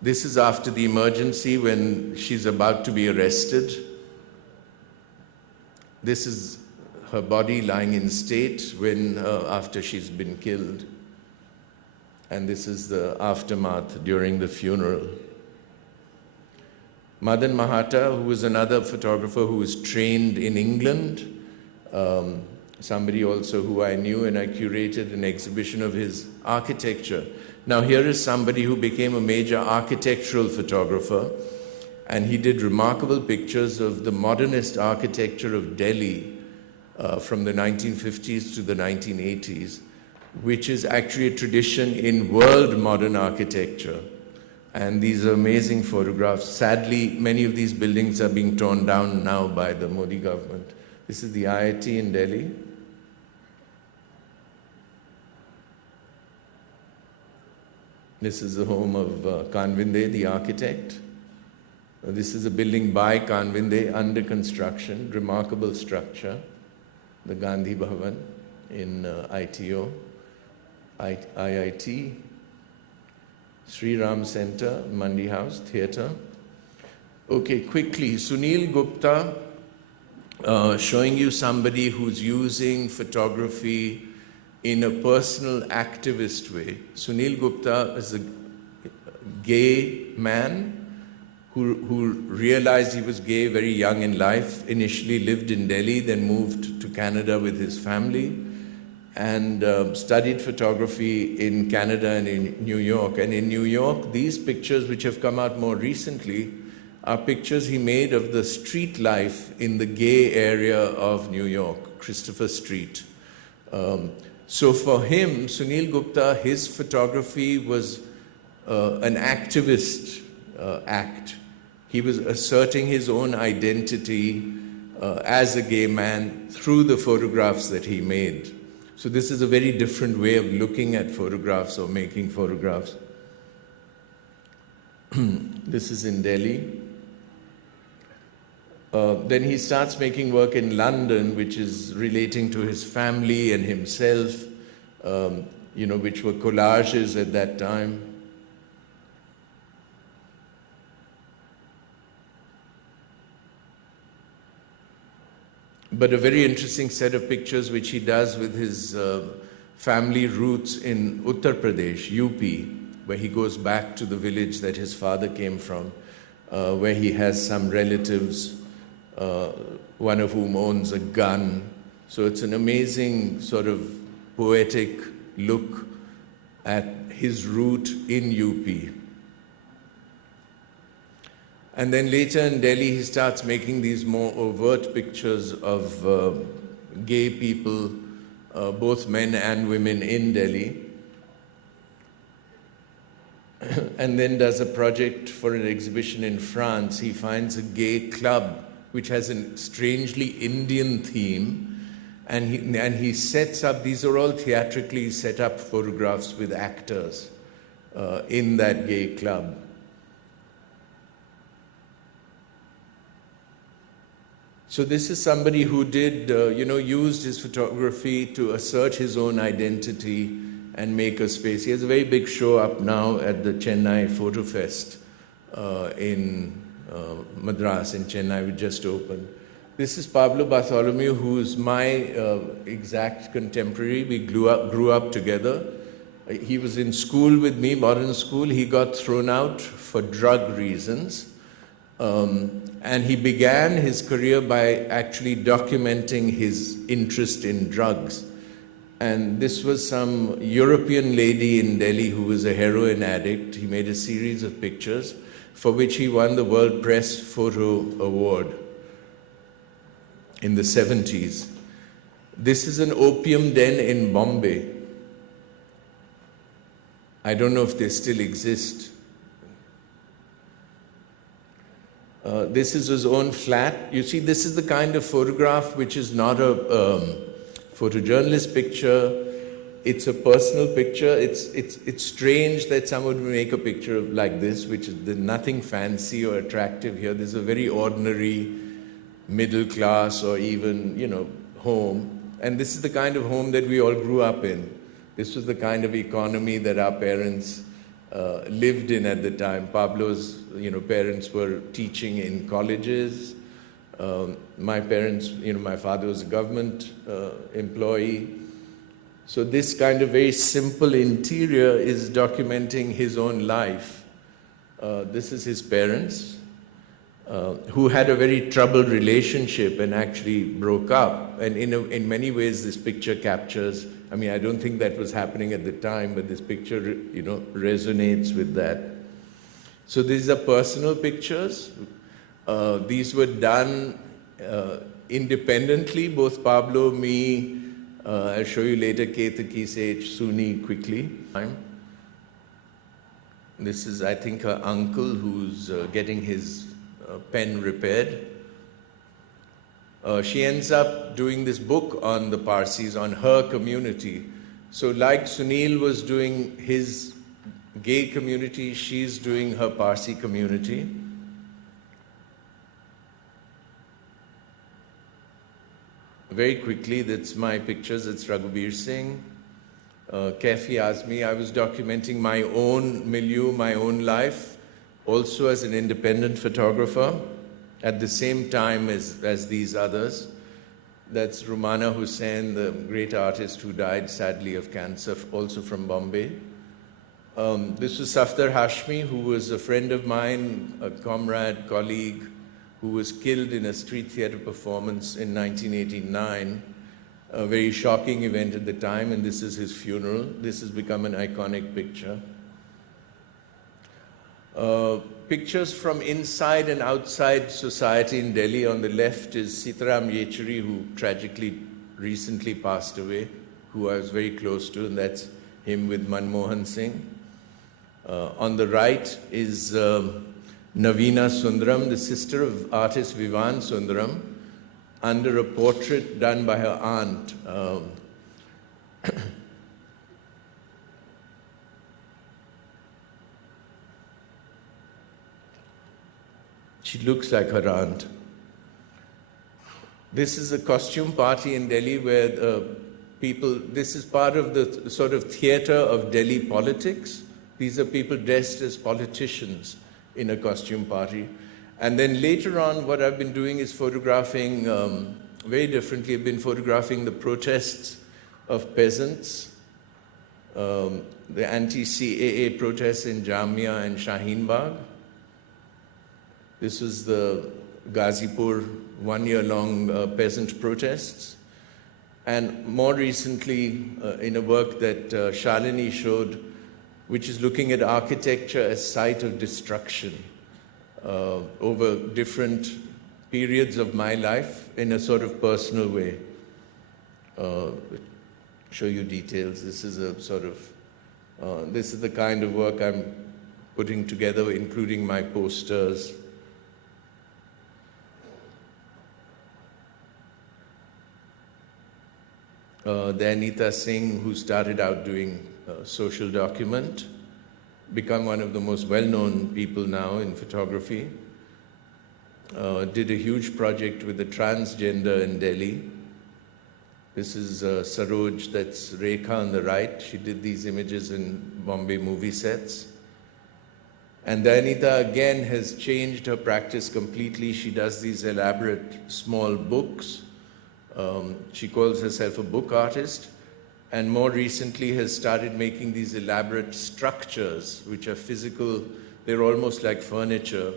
This is after the emergency when she's about to be arrested. This is her body lying in state after she's been killed. And this is the aftermath during the funeral. Madan Mahata, who was another photographer who was trained in England, somebody also who I knew, and I curated an exhibition of his architecture. Now here is somebody who became a major architectural photographer, and he did remarkable pictures of the modernist architecture of Delhi from the 1950s to the 1980s, which is actually a tradition in world modern architecture. And these are amazing photographs. Sadly, many of these buildings are being torn down now by the Modi government. This is the IIT in Delhi. This is the home of Kanvinde, the architect. This is a building by Kanvinde under construction, remarkable structure, the Gandhi Bhavan in IIT. Sri Ram Center, Mandi House, Theatre. Okay, quickly, Sunil Gupta, showing you somebody who's using photography in a personal activist way. Sunil Gupta is a gay man who realized he was gay very young in life, initially lived in Delhi, then moved to Canada with his family, and studied photography in Canada and in New York. And in New York, these pictures, which have come out more recently, are pictures he made of the street life in the gay area of New York, Christopher Street. So for him, Sunil Gupta, his photography was an activist act. He was asserting his own identity as a gay man through the photographs that he made. So this is a very different way of looking at photographs or making photographs. This is in Delhi. Then he starts making work in London, which is relating to his family and himself, which were collages at that time. But a very interesting set of pictures which he does with his family roots in Uttar Pradesh, UP, where he goes back to the village that his father came from, where he has some relatives, one of whom owns a gun. So it's an amazing sort of poetic look at his root in UP. And then later in Delhi, he starts making these more overt pictures of gay people, both men and women in Delhi. And then does a project for an exhibition in France. He finds a gay club which has a strangely Indian theme, and he sets up, these are all theatrically set up photographs with actors in that gay club. So this is somebody who did, used his photography to assert his own identity and make a space. He has a very big show up now at the Chennai Photo Fest in Madras, in Chennai, which just opened. This is Pablo Bartholomew, who is my exact contemporary. We grew up together. He was in school with me, modern school. He got thrown out for drug reasons. And he began his career by actually documenting his interest in drugs. And this was some European lady in Delhi who was a heroin addict. He made a series of pictures for which he won the World Press Photo Award in the 70s. This is an opium den in Bombay. I don't know if they still exist. This is his own flat. You see, this is the kind of photograph which is not a photojournalist picture. It's a personal picture. It's strange that someone would make a picture of like this, which is nothing fancy or attractive here. This is a very ordinary middle class or even, home. And this is the kind of home that we all grew up in. This was the kind of economy that our parents lived in at the time. Pablo's, parents were teaching in colleges. My parents, my father was a government employee. So this kind of very simple interior is documenting his own life. This is his parents, who had a very troubled relationship and actually broke up. And in many ways, this picture captures, I don't think that was happening at the time, but this picture, resonates with that. So these are personal pictures. These were done independently, both Pablo, me, I'll show you later, Ketaki, Sage, Suni quickly. This is, I think, her uncle who's getting his pen repaired. She ends up doing this book on the Parsis, on her community. So like Sunil was doing his gay community, she's doing her Parsi community. Very quickly, that's my pictures, it's Raghubir Singh. Kaifi Azmi, I was documenting my own milieu, my own life, also as an independent photographer, at the same time as these others. That's Rumana Hussain, the great artist who died sadly of cancer, also from Bombay. This was Safdar Hashmi, who was a friend of mine, a comrade, colleague, who was killed in a street theater performance in 1989. A very shocking event at the time, and this is his funeral. This has become an iconic picture. Pictures from inside and outside society in Delhi. On the left is Sitaram Yechuri, who tragically recently passed away, who I was very close to, and that's him with Manmohan Singh. On the right is Navina Sundaram, the sister of artist Vivan Sundaram, under a portrait done by her aunt. She looks like her aunt. This is a costume party in Delhi where this is part of the sort of theater of Delhi politics. These are people dressed as politicians in a costume party. And then later on, what I've been doing is photographing very differently. I've been photographing the protests of peasants, the anti-CAA protests in Jamia and Shaheen Bagh. This was the Ghazipur one-year-long peasant protests. And more recently, in a work that Shalini showed, which is looking at architecture as site of destruction over different periods of my life in a sort of personal way. Show you details. This is a sort of, this is the kind of work I'm putting together, including my posters. The Anita Singh, who started out doing social document, become one of the most well-known people now in photography. did a huge project with a transgender in Delhi. This is Saroj, that's Rekha on the right. She did these images in Bombay movie sets. And Dayanita again has changed her practice completely. She does these elaborate small books. She calls herself a book artist, and more recently has started making these elaborate structures, which are physical. They're almost like furniture,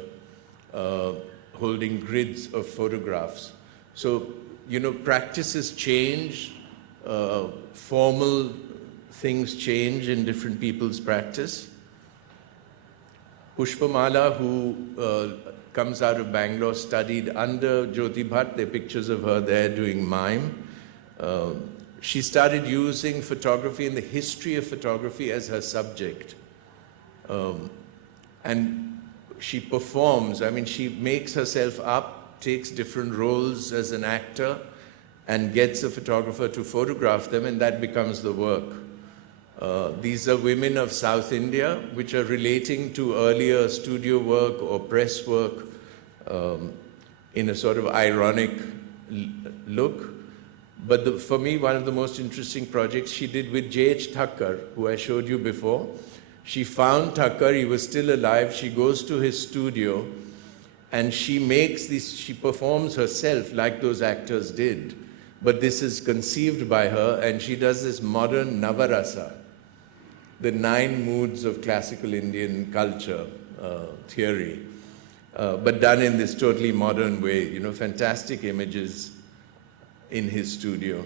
holding grids of photographs. So, you know, practices change, formal things change in different people's practice. Pushpamala, who comes out of Bangalore, studied under Jyoti Bhatt. There are pictures of her there doing mime. She started using photography and the history of photography as her subject. And she performs. I mean, she makes herself up, takes different roles as an actor, and gets a photographer to photograph them, and that becomes the work. These are women of South India, which are relating to earlier studio work or press work in a sort of ironic look. But for me, one of the most interesting projects she did with J.H. Thakkar, who I showed you before. She found Thakkar, he was still alive. She goes to his studio and she makes these, she performs herself like those actors did. But this is conceived by her, and she does this modern Navarasa, the 9 moods of classical Indian culture theory, but done in this totally modern way. You know, fantastic images in his studio.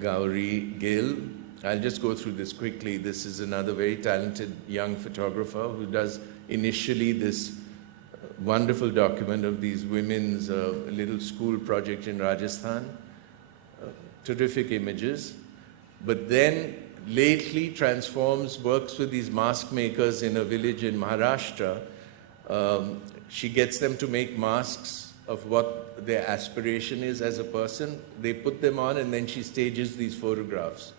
Gauri Gill. I'll just go through this quickly. This is another very talented young photographer who does initially this wonderful document of these women's little school project in Rajasthan. Terrific images. But then lately transforms, works with these mask makers in a village in Maharashtra. She gets them to make masks of what their aspiration is as a person. They put them on and then she stages these photographs.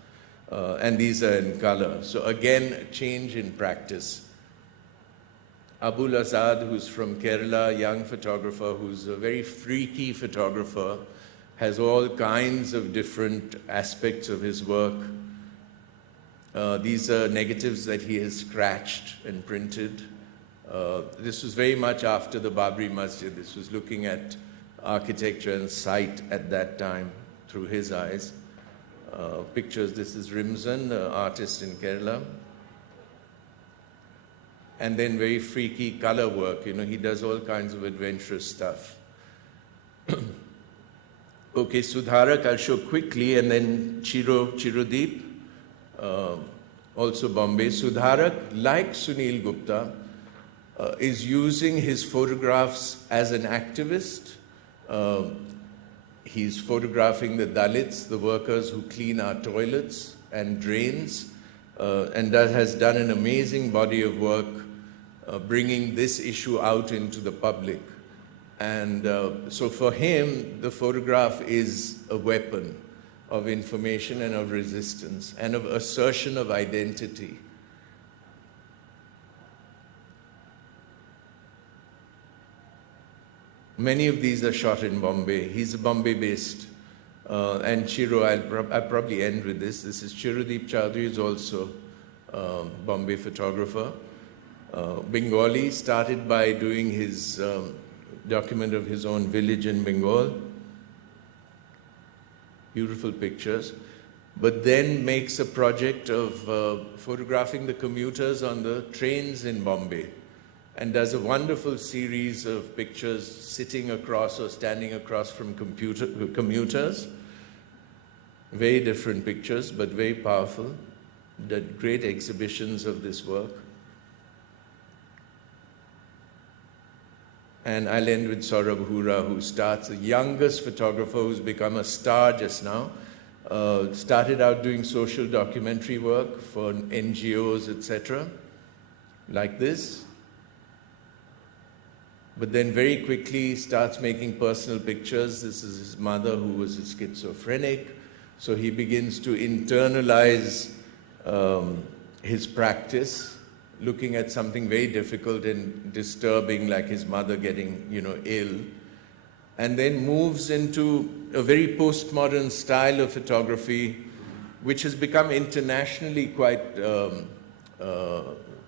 And these are in color. So again, a change in practice. Abul Azad, who's from Kerala, young photographer, who's a very freaky photographer, has all kinds of different aspects of his work. These are negatives that he has scratched and printed. This was very much after the Babri Masjid. This was looking at architecture and site at that time through his eyes. Pictures, this is Rimzan, an artist in Kerala. And then very freaky color work. You know, he does all kinds of adventurous stuff. Okay, Sudharak, I'll show quickly, and then Chirodeep, also Bombay. Sudharak, like Sunil Gupta, is using his photographs as an activist. He's photographing the Dalits, the workers who clean our toilets and drains, and that has done an amazing body of work bringing this issue out into the public. And so for him, the photograph is a weapon of information and of resistance and of assertion of identity. Many of these are shot in Bombay. He's Bombay-based. And Chiro, I'll probably end with this. This is Chirodeep Chowdhury, is also a Bombay photographer. Bengali, started by doing his document of his own village in Bengal. Beautiful pictures. But then makes a project of photographing the commuters on the trains in Bombay, and does a wonderful series of pictures sitting across or standing across from commuters. Very different pictures, but very powerful. Did great exhibitions of this work. And I'll end with Saurabh Hura, who starts, the youngest photographer who's become a star just now. Started out doing social documentary work for NGOs, etc., like this. But then very quickly starts making personal pictures. This is his mother, who was a schizophrenic. So he begins to internalize his practice. looking at something very difficult and disturbing, like his mother getting, ill, and then moves into a very postmodern style of photography, which has become internationally quite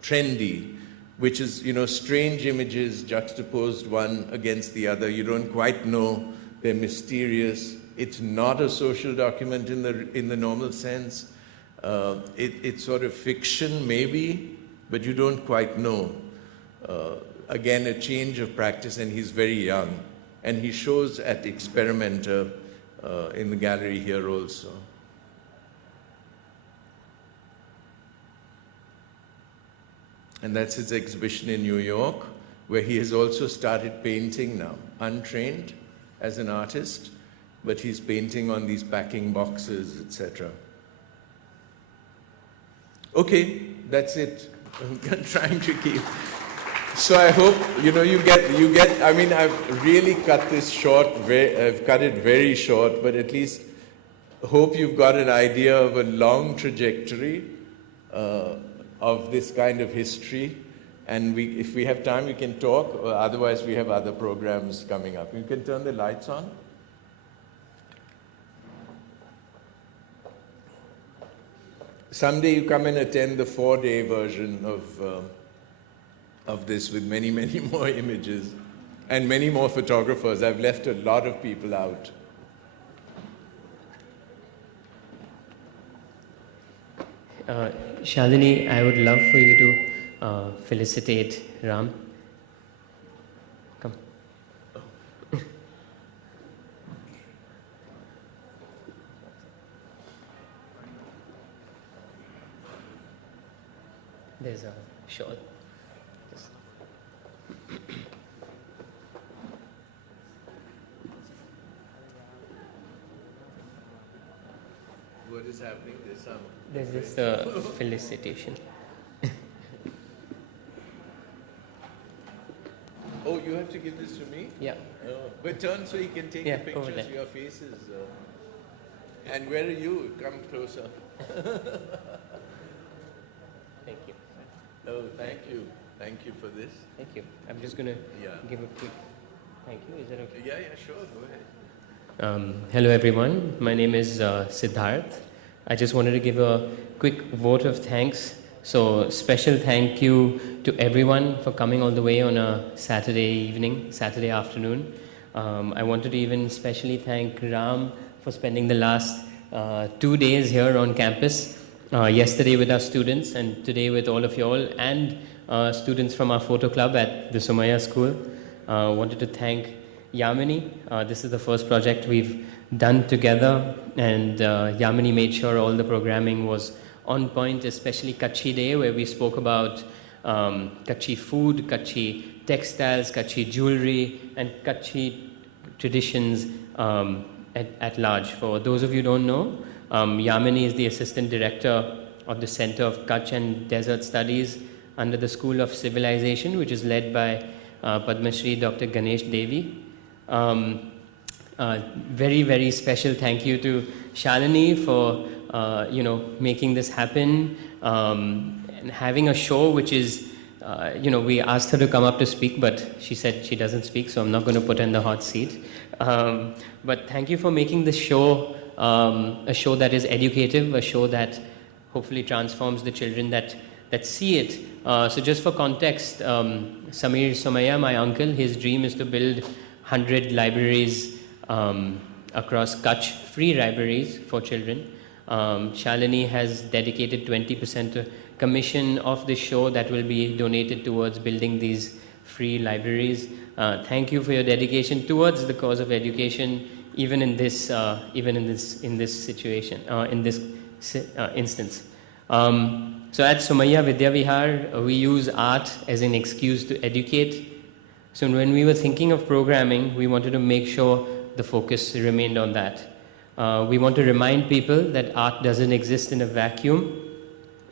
trendy, which is, strange images juxtaposed one against the other. You don't quite know, they're mysterious. It's not a social document in the normal sense. It's sort of fiction, maybe, but you don't quite know. Again, a change of practice, and he's very young. And he shows at Experimenter in the gallery here also. And that's his exhibition in New York, where he has also started painting now, untrained as an artist, but he's painting on these packing boxes, etc. Okay, that's it. I'm trying to keep. So I hope, you get, I mean, I've really cut this short, I've cut it very short, but at least hope you've got an idea of a long trajectory of this kind of history. And if we have time, we can talk, or otherwise we have other programs coming up. You can turn the lights on. Someday you come and attend the 4-day version of this with many, many more images and many more photographers. I've left a lot of people out. Shalini, I would love for you to felicitate Ram. Come. There's a shawl. What is happening? There's this felicitation. Oh, you have to give this to me? Yeah. But turn so you can take Yeah, the over pictures, there. your faces. And where are you? Come closer. Thank you. Oh, thank you. Thank you for this. Thank you. I'm just going to Yeah. give a quick thank you. Is that okay? Yeah, sure. Go ahead. Hello everyone, my name is Siddharth. I just wanted to give a quick vote of thanks. So special thank you to everyone for coming all the way on a Saturday evening, Saturday afternoon. I wanted to even specially thank Ram for spending the last 2 days here on campus. Yesterday with our students and today with all of you all and students from our photo club at the Somaiya School. Wanted to thank Yamini. This is the first project we've done together, and Yamini made sure all the programming was on point, especially Kachchh Day, where we spoke about Kachchh food, Kachchh textiles, Kachchh jewelry, and Kachchh traditions at large. For those of you who don't know, Yamini is the Assistant Director of the Center of Kachchh and Desert Studies under the School of Civilisation, which is led by Padma Shri Dr. Ganesh Devi. Very, very special thank you to Shalini for making this happen and having a show which is we asked her to come up to speak, but she said she doesn't speak, so I'm not going to put her in the hot seat. But thank you for making this show a show that is educative, a show that hopefully transforms the children that see it. So just for context, Somaiya, my uncle, his dream is to build 100 libraries across Kachchh, free libraries for children. Shalini has dedicated 20% to commission of the show that will be donated towards building these free libraries. Thank you for your dedication towards the cause of education, even in this situation, in this instance. So at Somaiya Vidyavihar, we use art as an excuse to educate. So when we were thinking of programming, we wanted to make sure the focus remained on that. We want to remind people that art doesn't exist in a vacuum,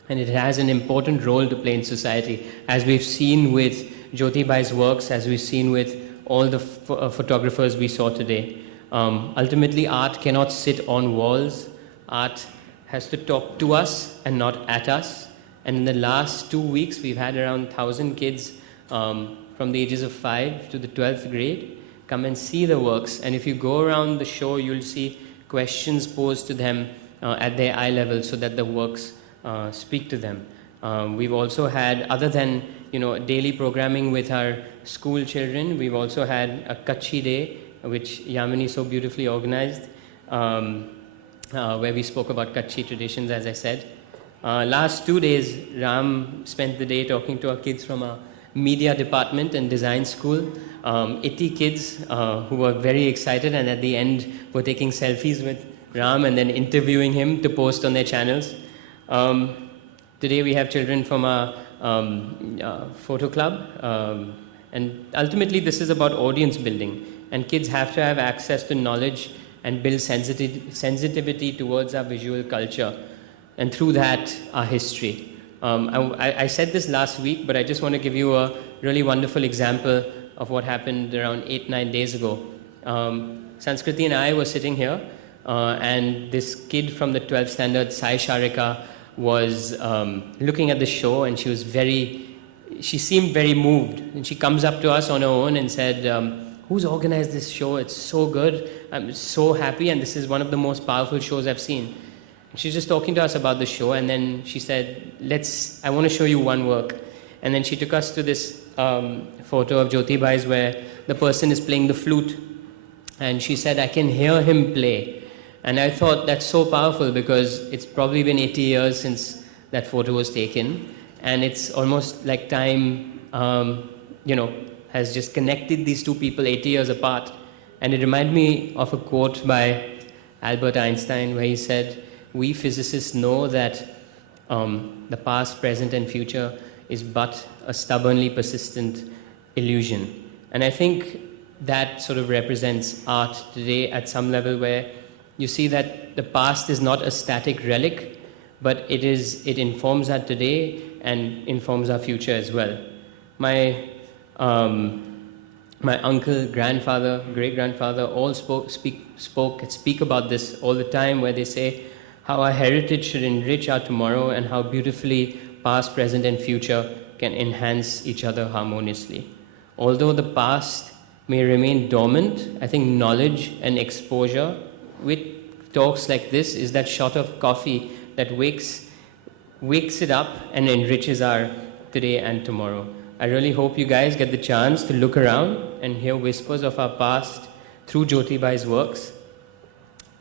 and it has an important role to play in society, as we've seen with Jyoti Bai's works, as we've seen with all the photographers we saw today. Ultimately, art cannot sit on walls. Art has to talk to us and not at us. And in the last 2 weeks, we've had around 1,000 kids from the ages of 5 to the 12th grade come and see the works. And if you go around the show, you'll see questions posed to them at their eye level so that the works speak to them. We've also had, other than daily programming with our school children, we've also had a Kachchh day, which Yamini so beautifully organized, where we spoke about Kachchh traditions, as I said. Last 2 days, Ram spent the day talking to our kids from our media department and design school. 80 kids who were very excited, and at the end were taking selfies with Ram and then interviewing him to post on their channels. Today we have children from our photo club, and ultimately this is about audience building, and kids have to have access to knowledge and build sensitivity towards our visual culture, and through that our history. I said this last week, but I just want to give you a really wonderful example of what happened around 8-9 days ago. Sanskriti and I were sitting here, and this kid from the 12th standard, Sai Sharika, was looking at the show, and she seemed very moved. And she comes up to us on her own and said, who's organized this show? It's so good. I'm so happy, and this is one of the most powerful shows I've seen. She's just talking to us about the show, and then she said, I want to show you one work. And then she took us to this photo of Jyoti Bhai's where the person is playing the flute. And she said, I can hear him play. And I thought that's so powerful, because it's probably been 80 years since that photo was taken. And it's almost like time, has just connected these two people 80 years apart. And it reminded me of a quote by Albert Einstein where he said, we physicists know that the past, present, and future is but a stubbornly persistent illusion. And I think that sort of represents art today at some level, where you see that the past is not a static relic, but it informs our today and informs our future as well. My uncle, grandfather, great-grandfather all speak about this all the time, where they say how our heritage should enrich our tomorrow and how beautifully past, present, and future can enhance each other harmoniously. Although the past may remain dormant, I think knowledge and exposure with talks like this is that shot of coffee that wakes it up and enriches our today and tomorrow. I really hope you guys get the chance to look around and hear whispers of our past through Jyoti Bhai's works.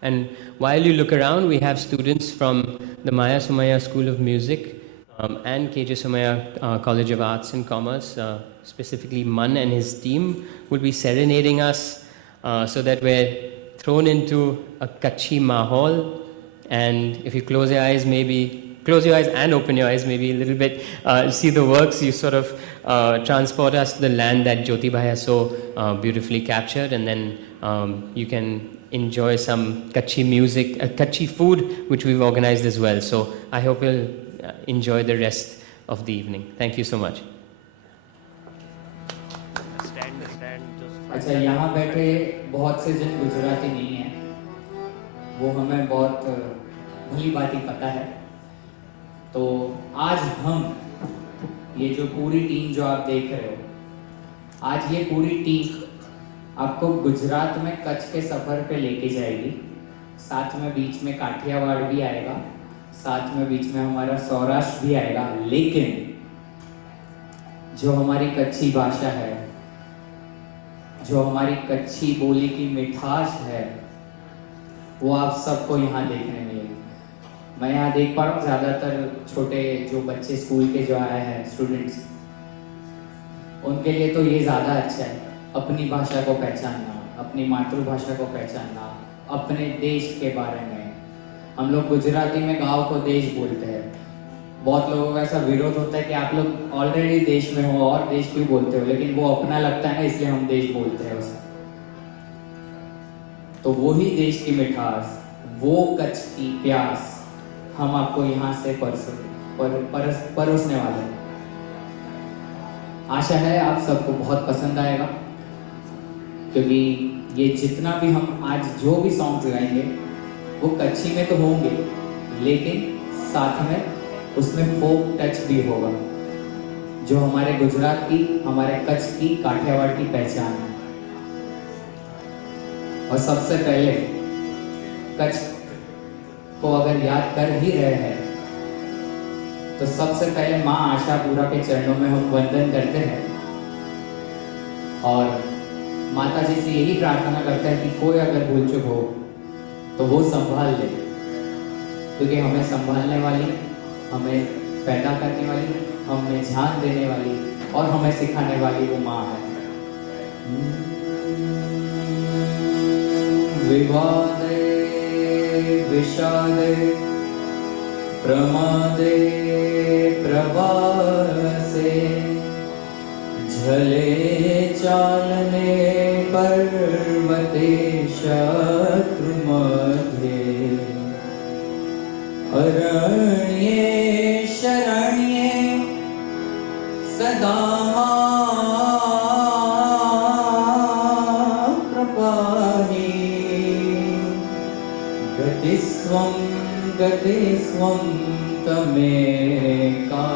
And while you look around, we have students from the Somaiya School of Music and Kachchh Somaiya College of Arts and Commerce, specifically Man and his team, will be serenading us so that we're thrown into a Kachchh mahal. And if you close your eyes and open your eyes maybe a little bit, see the works, you sort of transport us to the land that Jyoti Bhai has so beautifully captured, and then you can enjoy some Kachchh music, Kachchh food, which we've organized as well. So I hope you'll enjoy the rest of the evening. Thank you so much. अच्छा, यहाँ बैठे बहुत से जन गुजराती नहीं हैं, वो हमें बहुत भली बात ही पता है। तो आज हम ये जो पूरी टीम जो आप देख रहे हो, आज ये पूरी टीम आपको गुजरात में कच्छ के सफ़र पे लेके जाएगी। साथ में बीच में काठियावाड़ भी आएगा, साथ में बीच में हमारा सौराष्ट्र भी आएगा, लेकिन जो हमारी कच्छी भाषा है, जो हमारी कच्छी बोली की मिठास है, वो आप सबको यहाँ देखने मिलेगी। मैं यहाँ देख पा रहा हूँ ज़्यादातर छोटे जो बच्चे स्कूल के जो आए हैं स्टूडेंट्स, उनके लिए तो ये ज़्यादा अच्छा है अपनी भाषा को पहचानना, अपनी मातृभाषा को पहचानना, अपने देश के बारे में। हम लोग गुजराती में गाँव को देश बोलते हैं। बहुत लोगों का ऐसा विरोध होता है कि आप लोग ऑलरेडी देश में हो और देश क्यों बोलते हो, लेकिन वो अपना लगता है ना, इसलिए हम देश बोलते हैं उसे। तो वही देश की मिठास, वो कच्छ की प्यास हम आपको यहाँ से परोसने वाले हैं। आशा है आप सबको बहुत पसंद आएगा, क्योंकि ये जितना भी हम आज जो भी सॉन्ग्स गाएंगे वो कच्छी में तो होंगे, लेकिन साथ में उसमें फोक टच भी होगा, जो हमारे गुजरात की, हमारे कच्छ की, काठियावाड़ की पहचान है। और सबसे पहले कच्छ को अगर याद कर ही रहे हैं तो सबसे पहले माँ आशापुरा के चरणों में हम वंदन करते हैं और माता जी से यही प्रार्थना करते हैं कि कोई अगर भूल चूक हो तो वो संभाल ले, क्योंकि हमें संभालने वाली, हमें पैदा करने वाली, हमें ध्यान देने वाली और हमें सिखाने वाली वो माँ है। विवादे विषादे प्रमादे प्रवासे झले चालने पर्वते शत्रु मध्ये अरण्ये शरण्ये सदा प्रपाहि गतिस्वं तमेका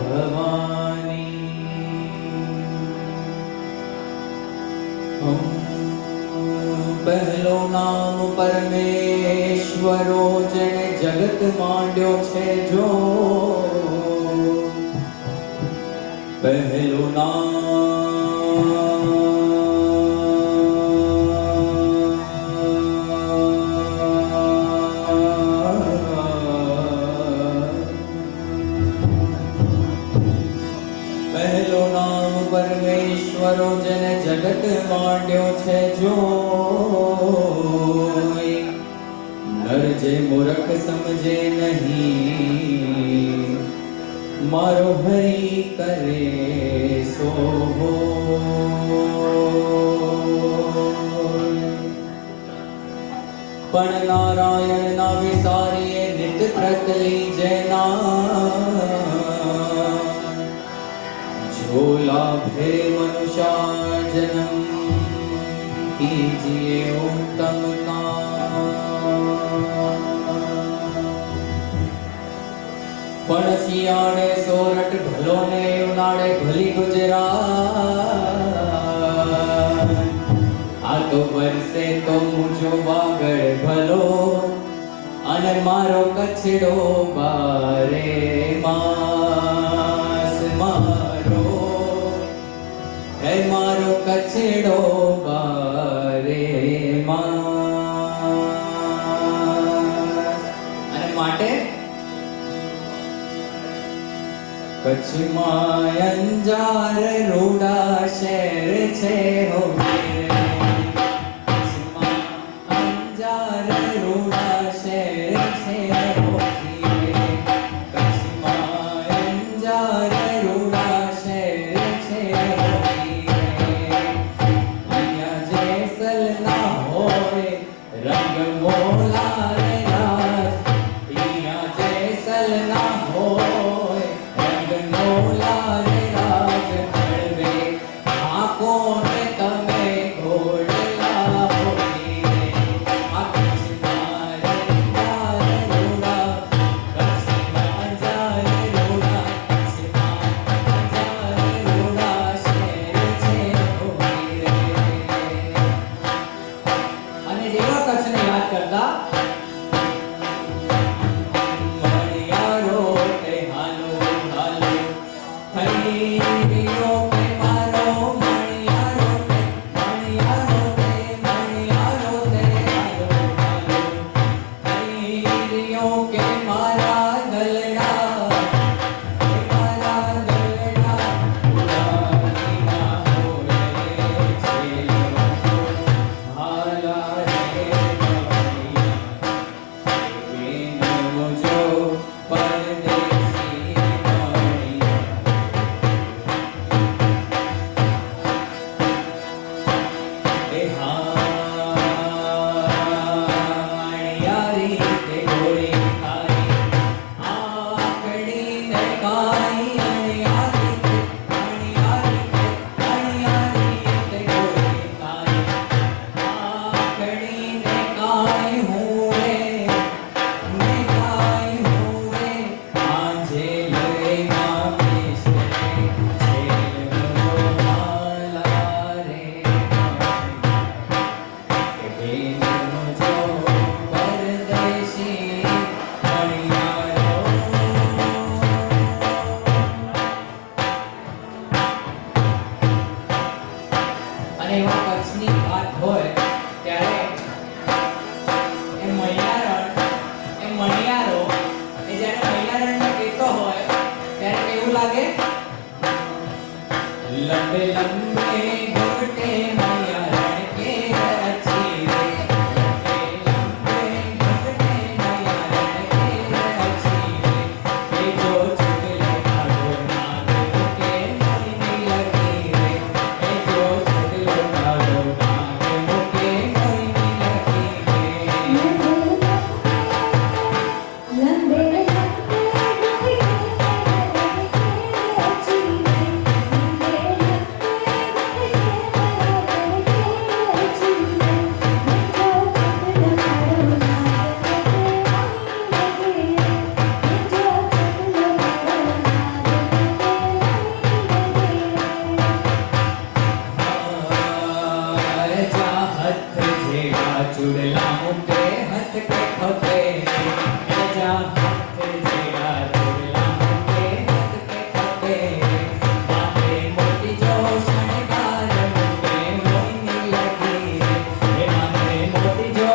भवानी। हम पहलो नाम परमेश्वरो जने जगत मांड्यो छे जो, पहलो नाम परमेश्वरो जने जगत मांड्यो छे जो, नर जे मूर्ख समझे नहीं, मारो हरि करे सो हो। पण नारायण ना विसारिए नित प्रतली जना, झोला भे मनुष्य जन्म कीजिए उत्तम काम। पण सियाणे सोरठ भलो ने उनाड़े भली गुजरात, आ तो बरसे तो मुझो वागड़ भलो अने मारो कछड़ो बारे मास मारो, है मारो कछड़ो बारे मास। अने माटे कच्छ मां अंजार रूड़ा शहर छे हो मेरे, कच्छ मां अंजार रूड़ा शहर छे हो मेरे, कच्छ मां अंजार रूड़ा शहर छे हो मेरे। अहिया जैसल ना होए रंग मोला रे राज, अहिया जैसल ना होए मोला रे राज, हरवे आको ने तमे घोड़ला होई रे। कच्छ मारे जारे रोड़ा, कच्छ जारे रोड़ा, कच्छ जारे रोड़ा शहर छे होई रे। અને જેવા કચ્છને યાદ કરતા અને એવા કચ્છની વાત હોય ત્યારે એ મણિયારો એ જ્યારે મણિયારણમાં કહેતો હોય ત્યારે કેવું લાગે? લંબે લંબે ઘૂંટે મણિયારણ કે રચી રે, લંબે ઘૂંટે મણિયારણ કે રચી રે, એ જો ચૂડલો કાઢો નાગ મૂકે મોઈની લગી રે, એ જો ચૂડલો કાઢો નાગ મૂકે મોઈની લગી રે. ચૂડલા મૂકે હથ કે ખભે, જા હાથ જેડા ચૂડલા મૂકે હથ કે ખભે, માથે મોતી જો શણગાર મૂકે મોઈની લગી રે, એ માથે મોતી જો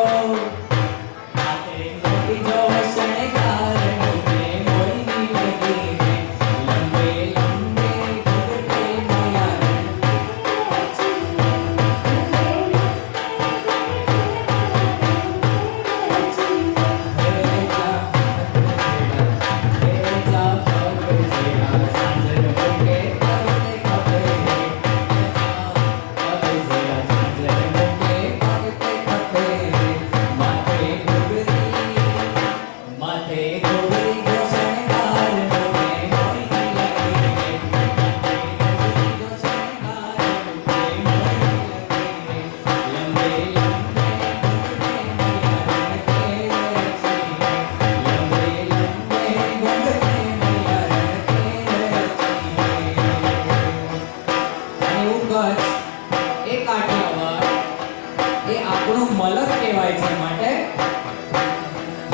શણગાર મૂકે મોઈની લગી રે, લંબે લંબે ઘૂંટે મણિયારણ આપણું મલક કહેવાય છે. માટે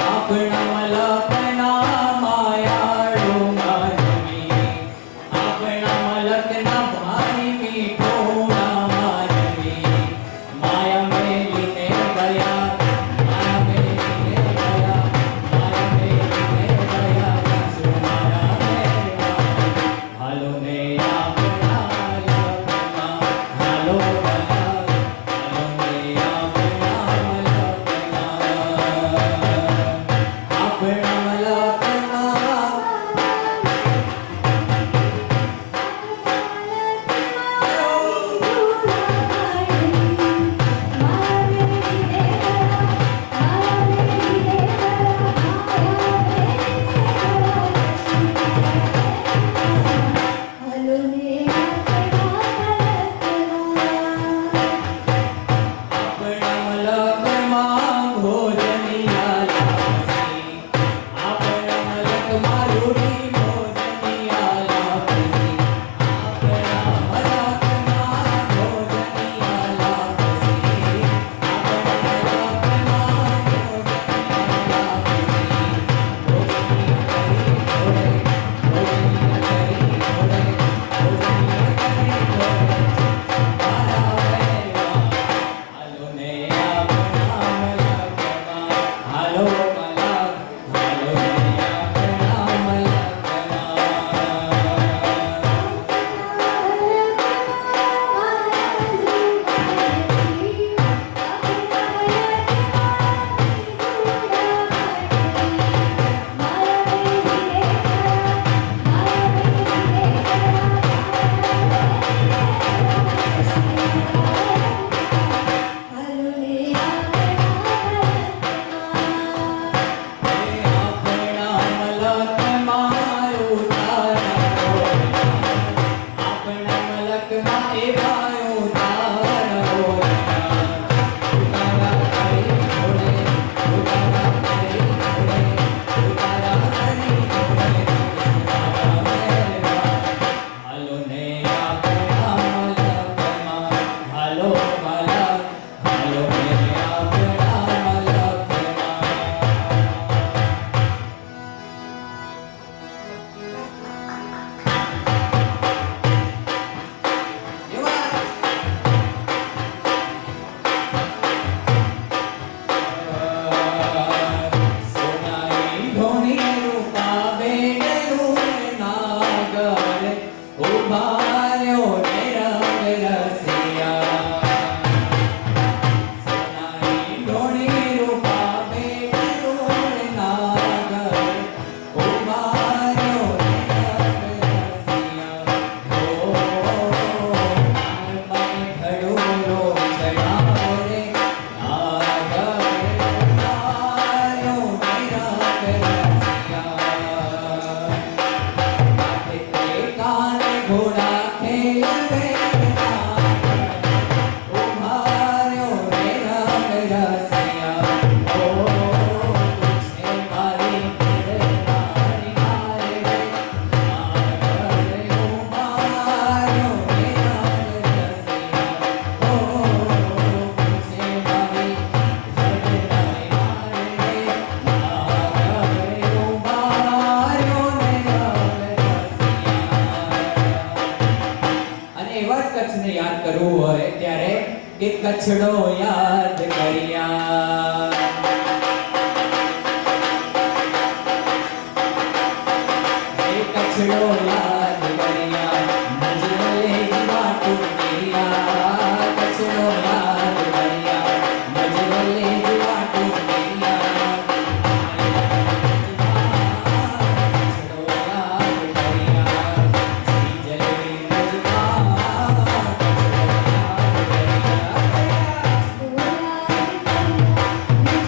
આપણા મલકના માયાળુ માનવી, આપણા મલકના ભાઈ મીઠોના માનવી, માયા મેલીને ગયા, માયા મેલીને ગયા, માયા મેલીને ગયા, સાસુ મારા મેરવા, હાલો ને આપણા લગ્નમાં, હાલો કચ્છને યાદ કરવું હોય ત્યારે કે કચ્છડો યાદ કર્યા कचड़ो याद करिया मजले वाटू करिया कचड़ो याद करिया मजले वाटू करिया कचड़ो याद करिया जले मजवा कचड़ो याद करिया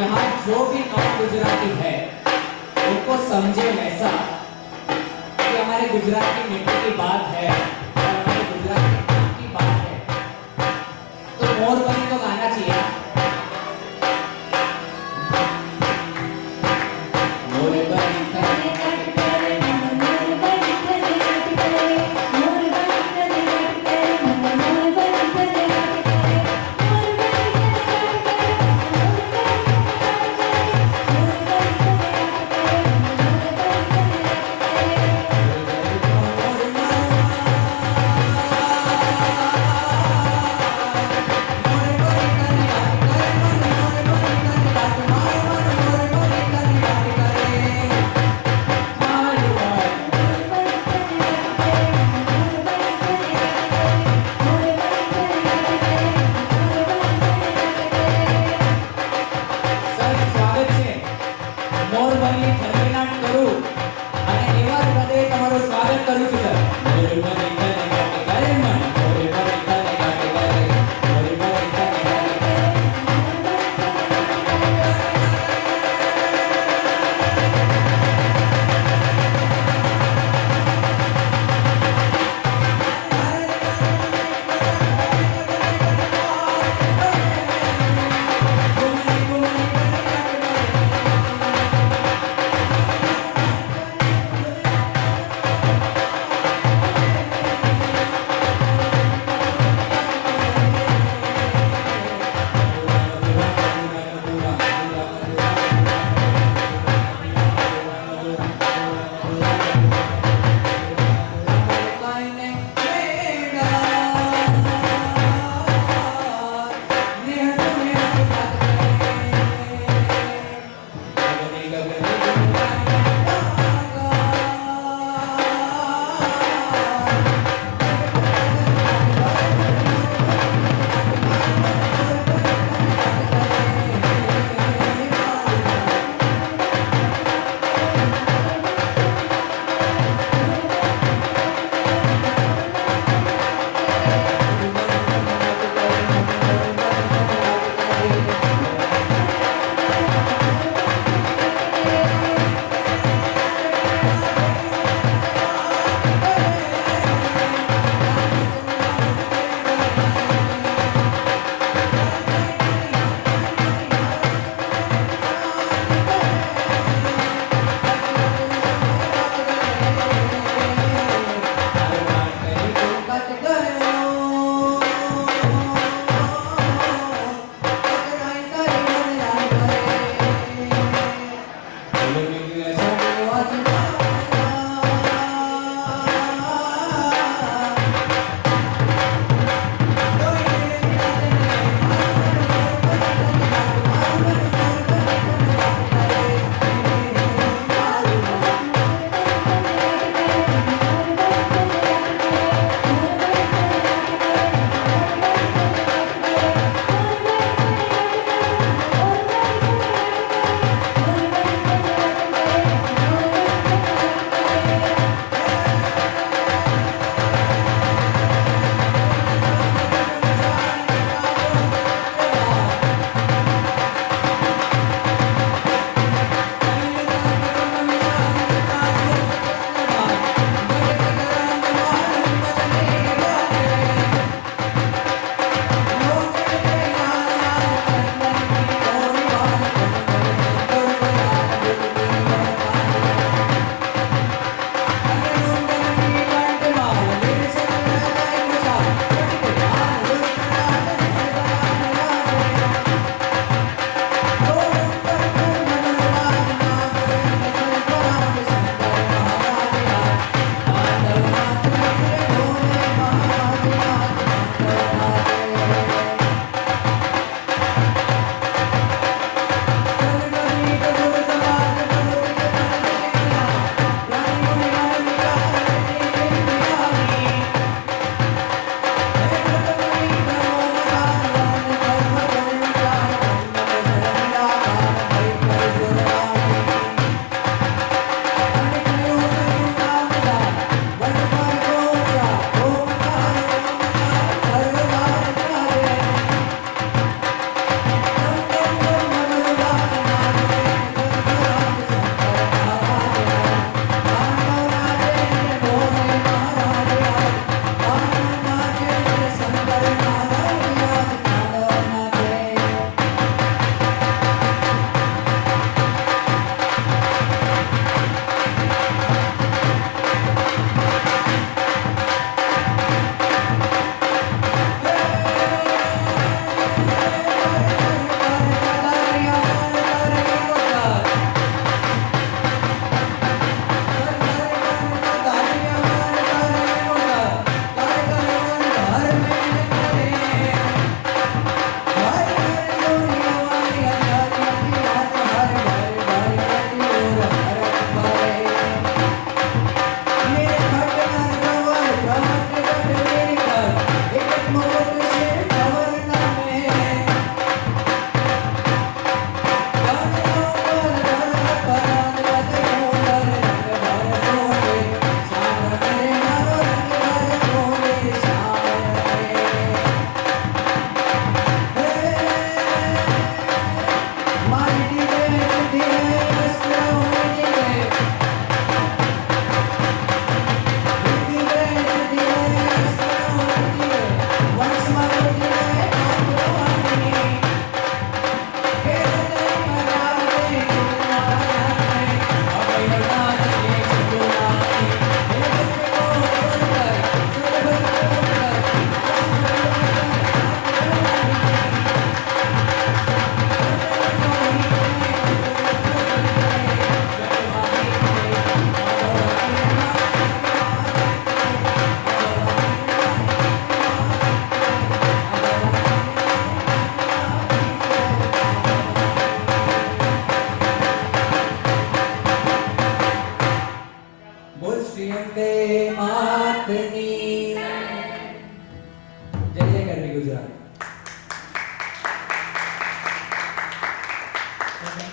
यहाँ जो भी नॉन गुजराती है उनको समझे वैसा कि हमारे गुजरात की मिट्टी की बात है और हमारे गुजरात के काम की बात है, तो मोर बनी तो गाना चाहिए। मोर बनी करे कट करे मन मोर बनी करे कट करे मोर बनी करे कट करे मन मोर बनी करे कट करे मोर बनी करे कट करे मोर बनी करे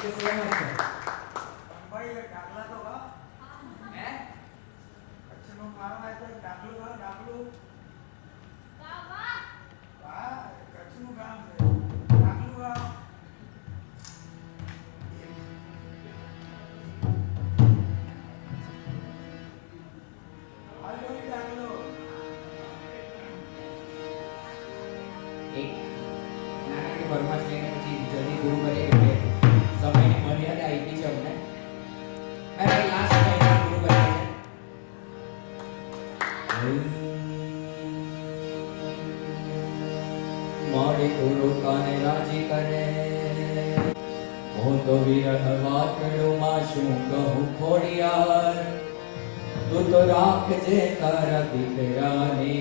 Thank you so much, sir. એક નાનકડી ફરમાશ લઈને પછી જલ્દી પૂરું કરીએ કે સમયની મર્યાદા આપી છે અમને. ભાઈ લાસ્ટ મહિના પૂરું કરીએ છે. મારી ગુરુ કાને રાજી કરે હું તો વિરહ વાતડું માં શું કહું ખોડિયાર તું તો રાખજે તારા દીકરાની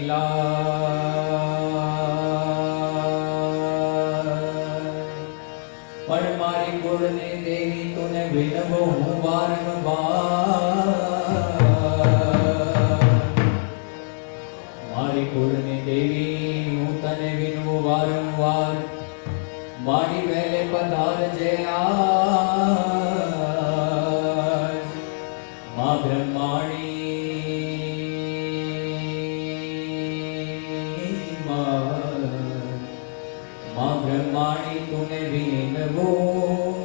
પણ મારી કુળની દેવી તુને વિનવો હું વારંવાર મારી કુળની દેવી હું તને વિનવું વારંવાર મારી વહેલે પધારજે આજ મા બ્રહ્માણી મા બ્રહ્માણી તુને વિનવું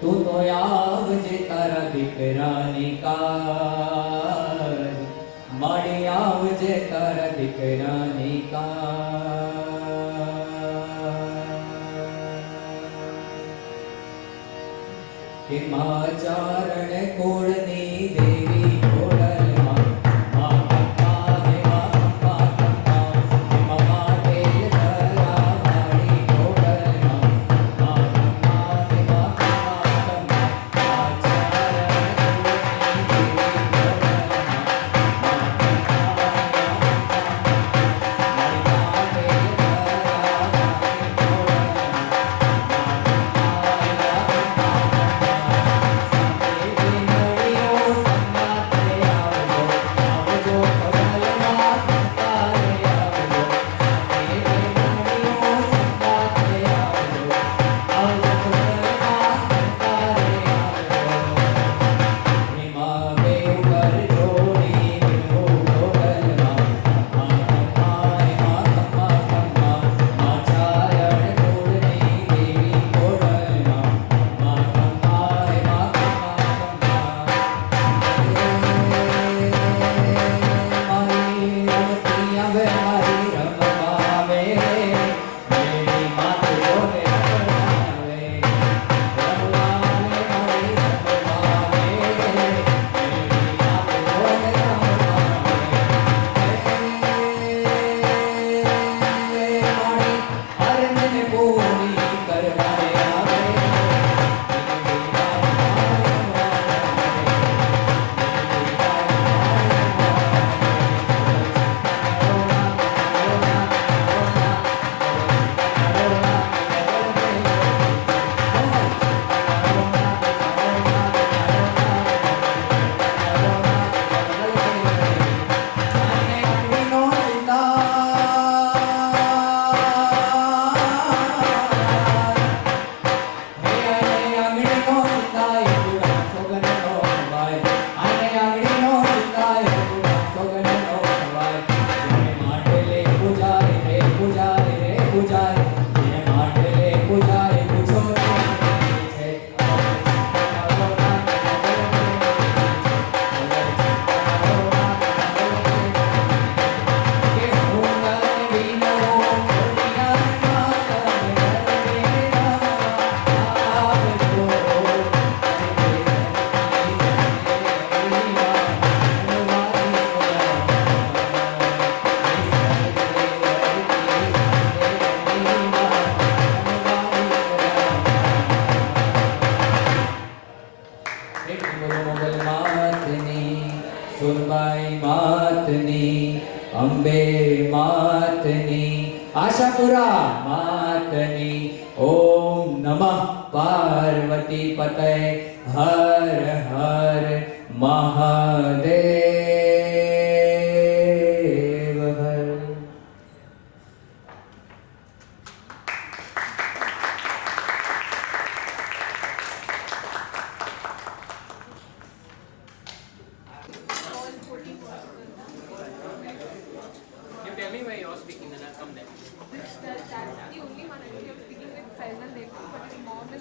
તું તો આવજે તારા દીકરાની કાજ માડી આવજે તારા દીકરાની કે મા ચારણ કુળની દેવી ખોડલમાં મા કંપા હે મા કંપા કંપા હે મા તેલ ધરા મારી ખોડલમાં મા કંપા હે મા કંપા કંપા મા ચારણ કુળની દેવી ખોડલમાં મા કંપા હે મા કંપા મારી મા તેલ ધરા મારી અંબે માતની આશાપુરા માતની ઓમ નમઃ પાર્વતી પતય હર હર મહાદેવ હર.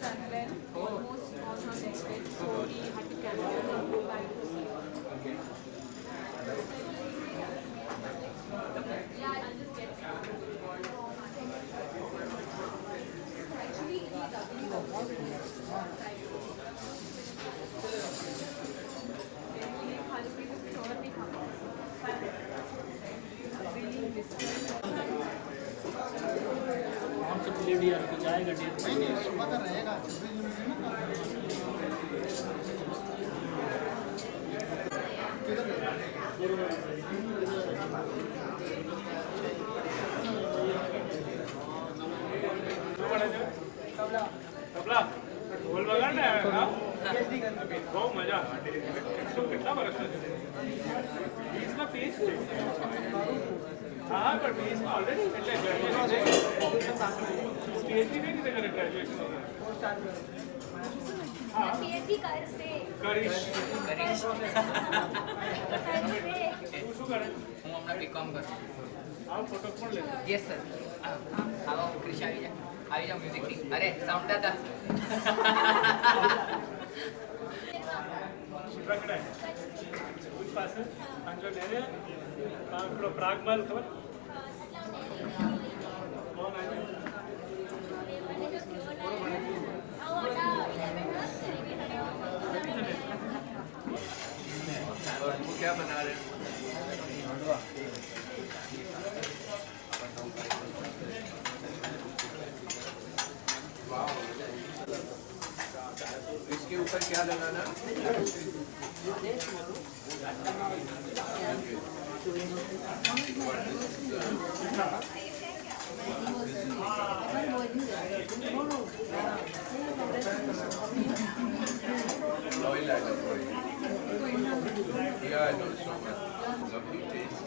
and then almost all her next day, so we had to cancel and go back to see her. Yeah, I'll just get actually, બહુ મજા કેટલા વર્ષ બીસમાં પીએચ છે હા પણ બીસમાં ઓલરેડી એટલે પીએચડી કઈ રીતે કરે ગ્રેજ્યુએશન હા પીએચડી કરશે કરીશ કરશે તું શું કરે હું હમણાં બીકોમ કરું આવ ફોટો પણ લે યસ સર આવો ક્રિશ આવી જાઓ મ્યુઝિકની અરે સાઉન્ડ દાદા ઉત્તરાખંડ ઉચ્ચ પાસે અંજો લેને પેલો પ્રાગમલ ખબર કોણ આવ્યું और वो क्या बना रहे हैं? इसके ऊपर क्या लगाना? Oil added for it. Yeah, I know so much. Lovely taste.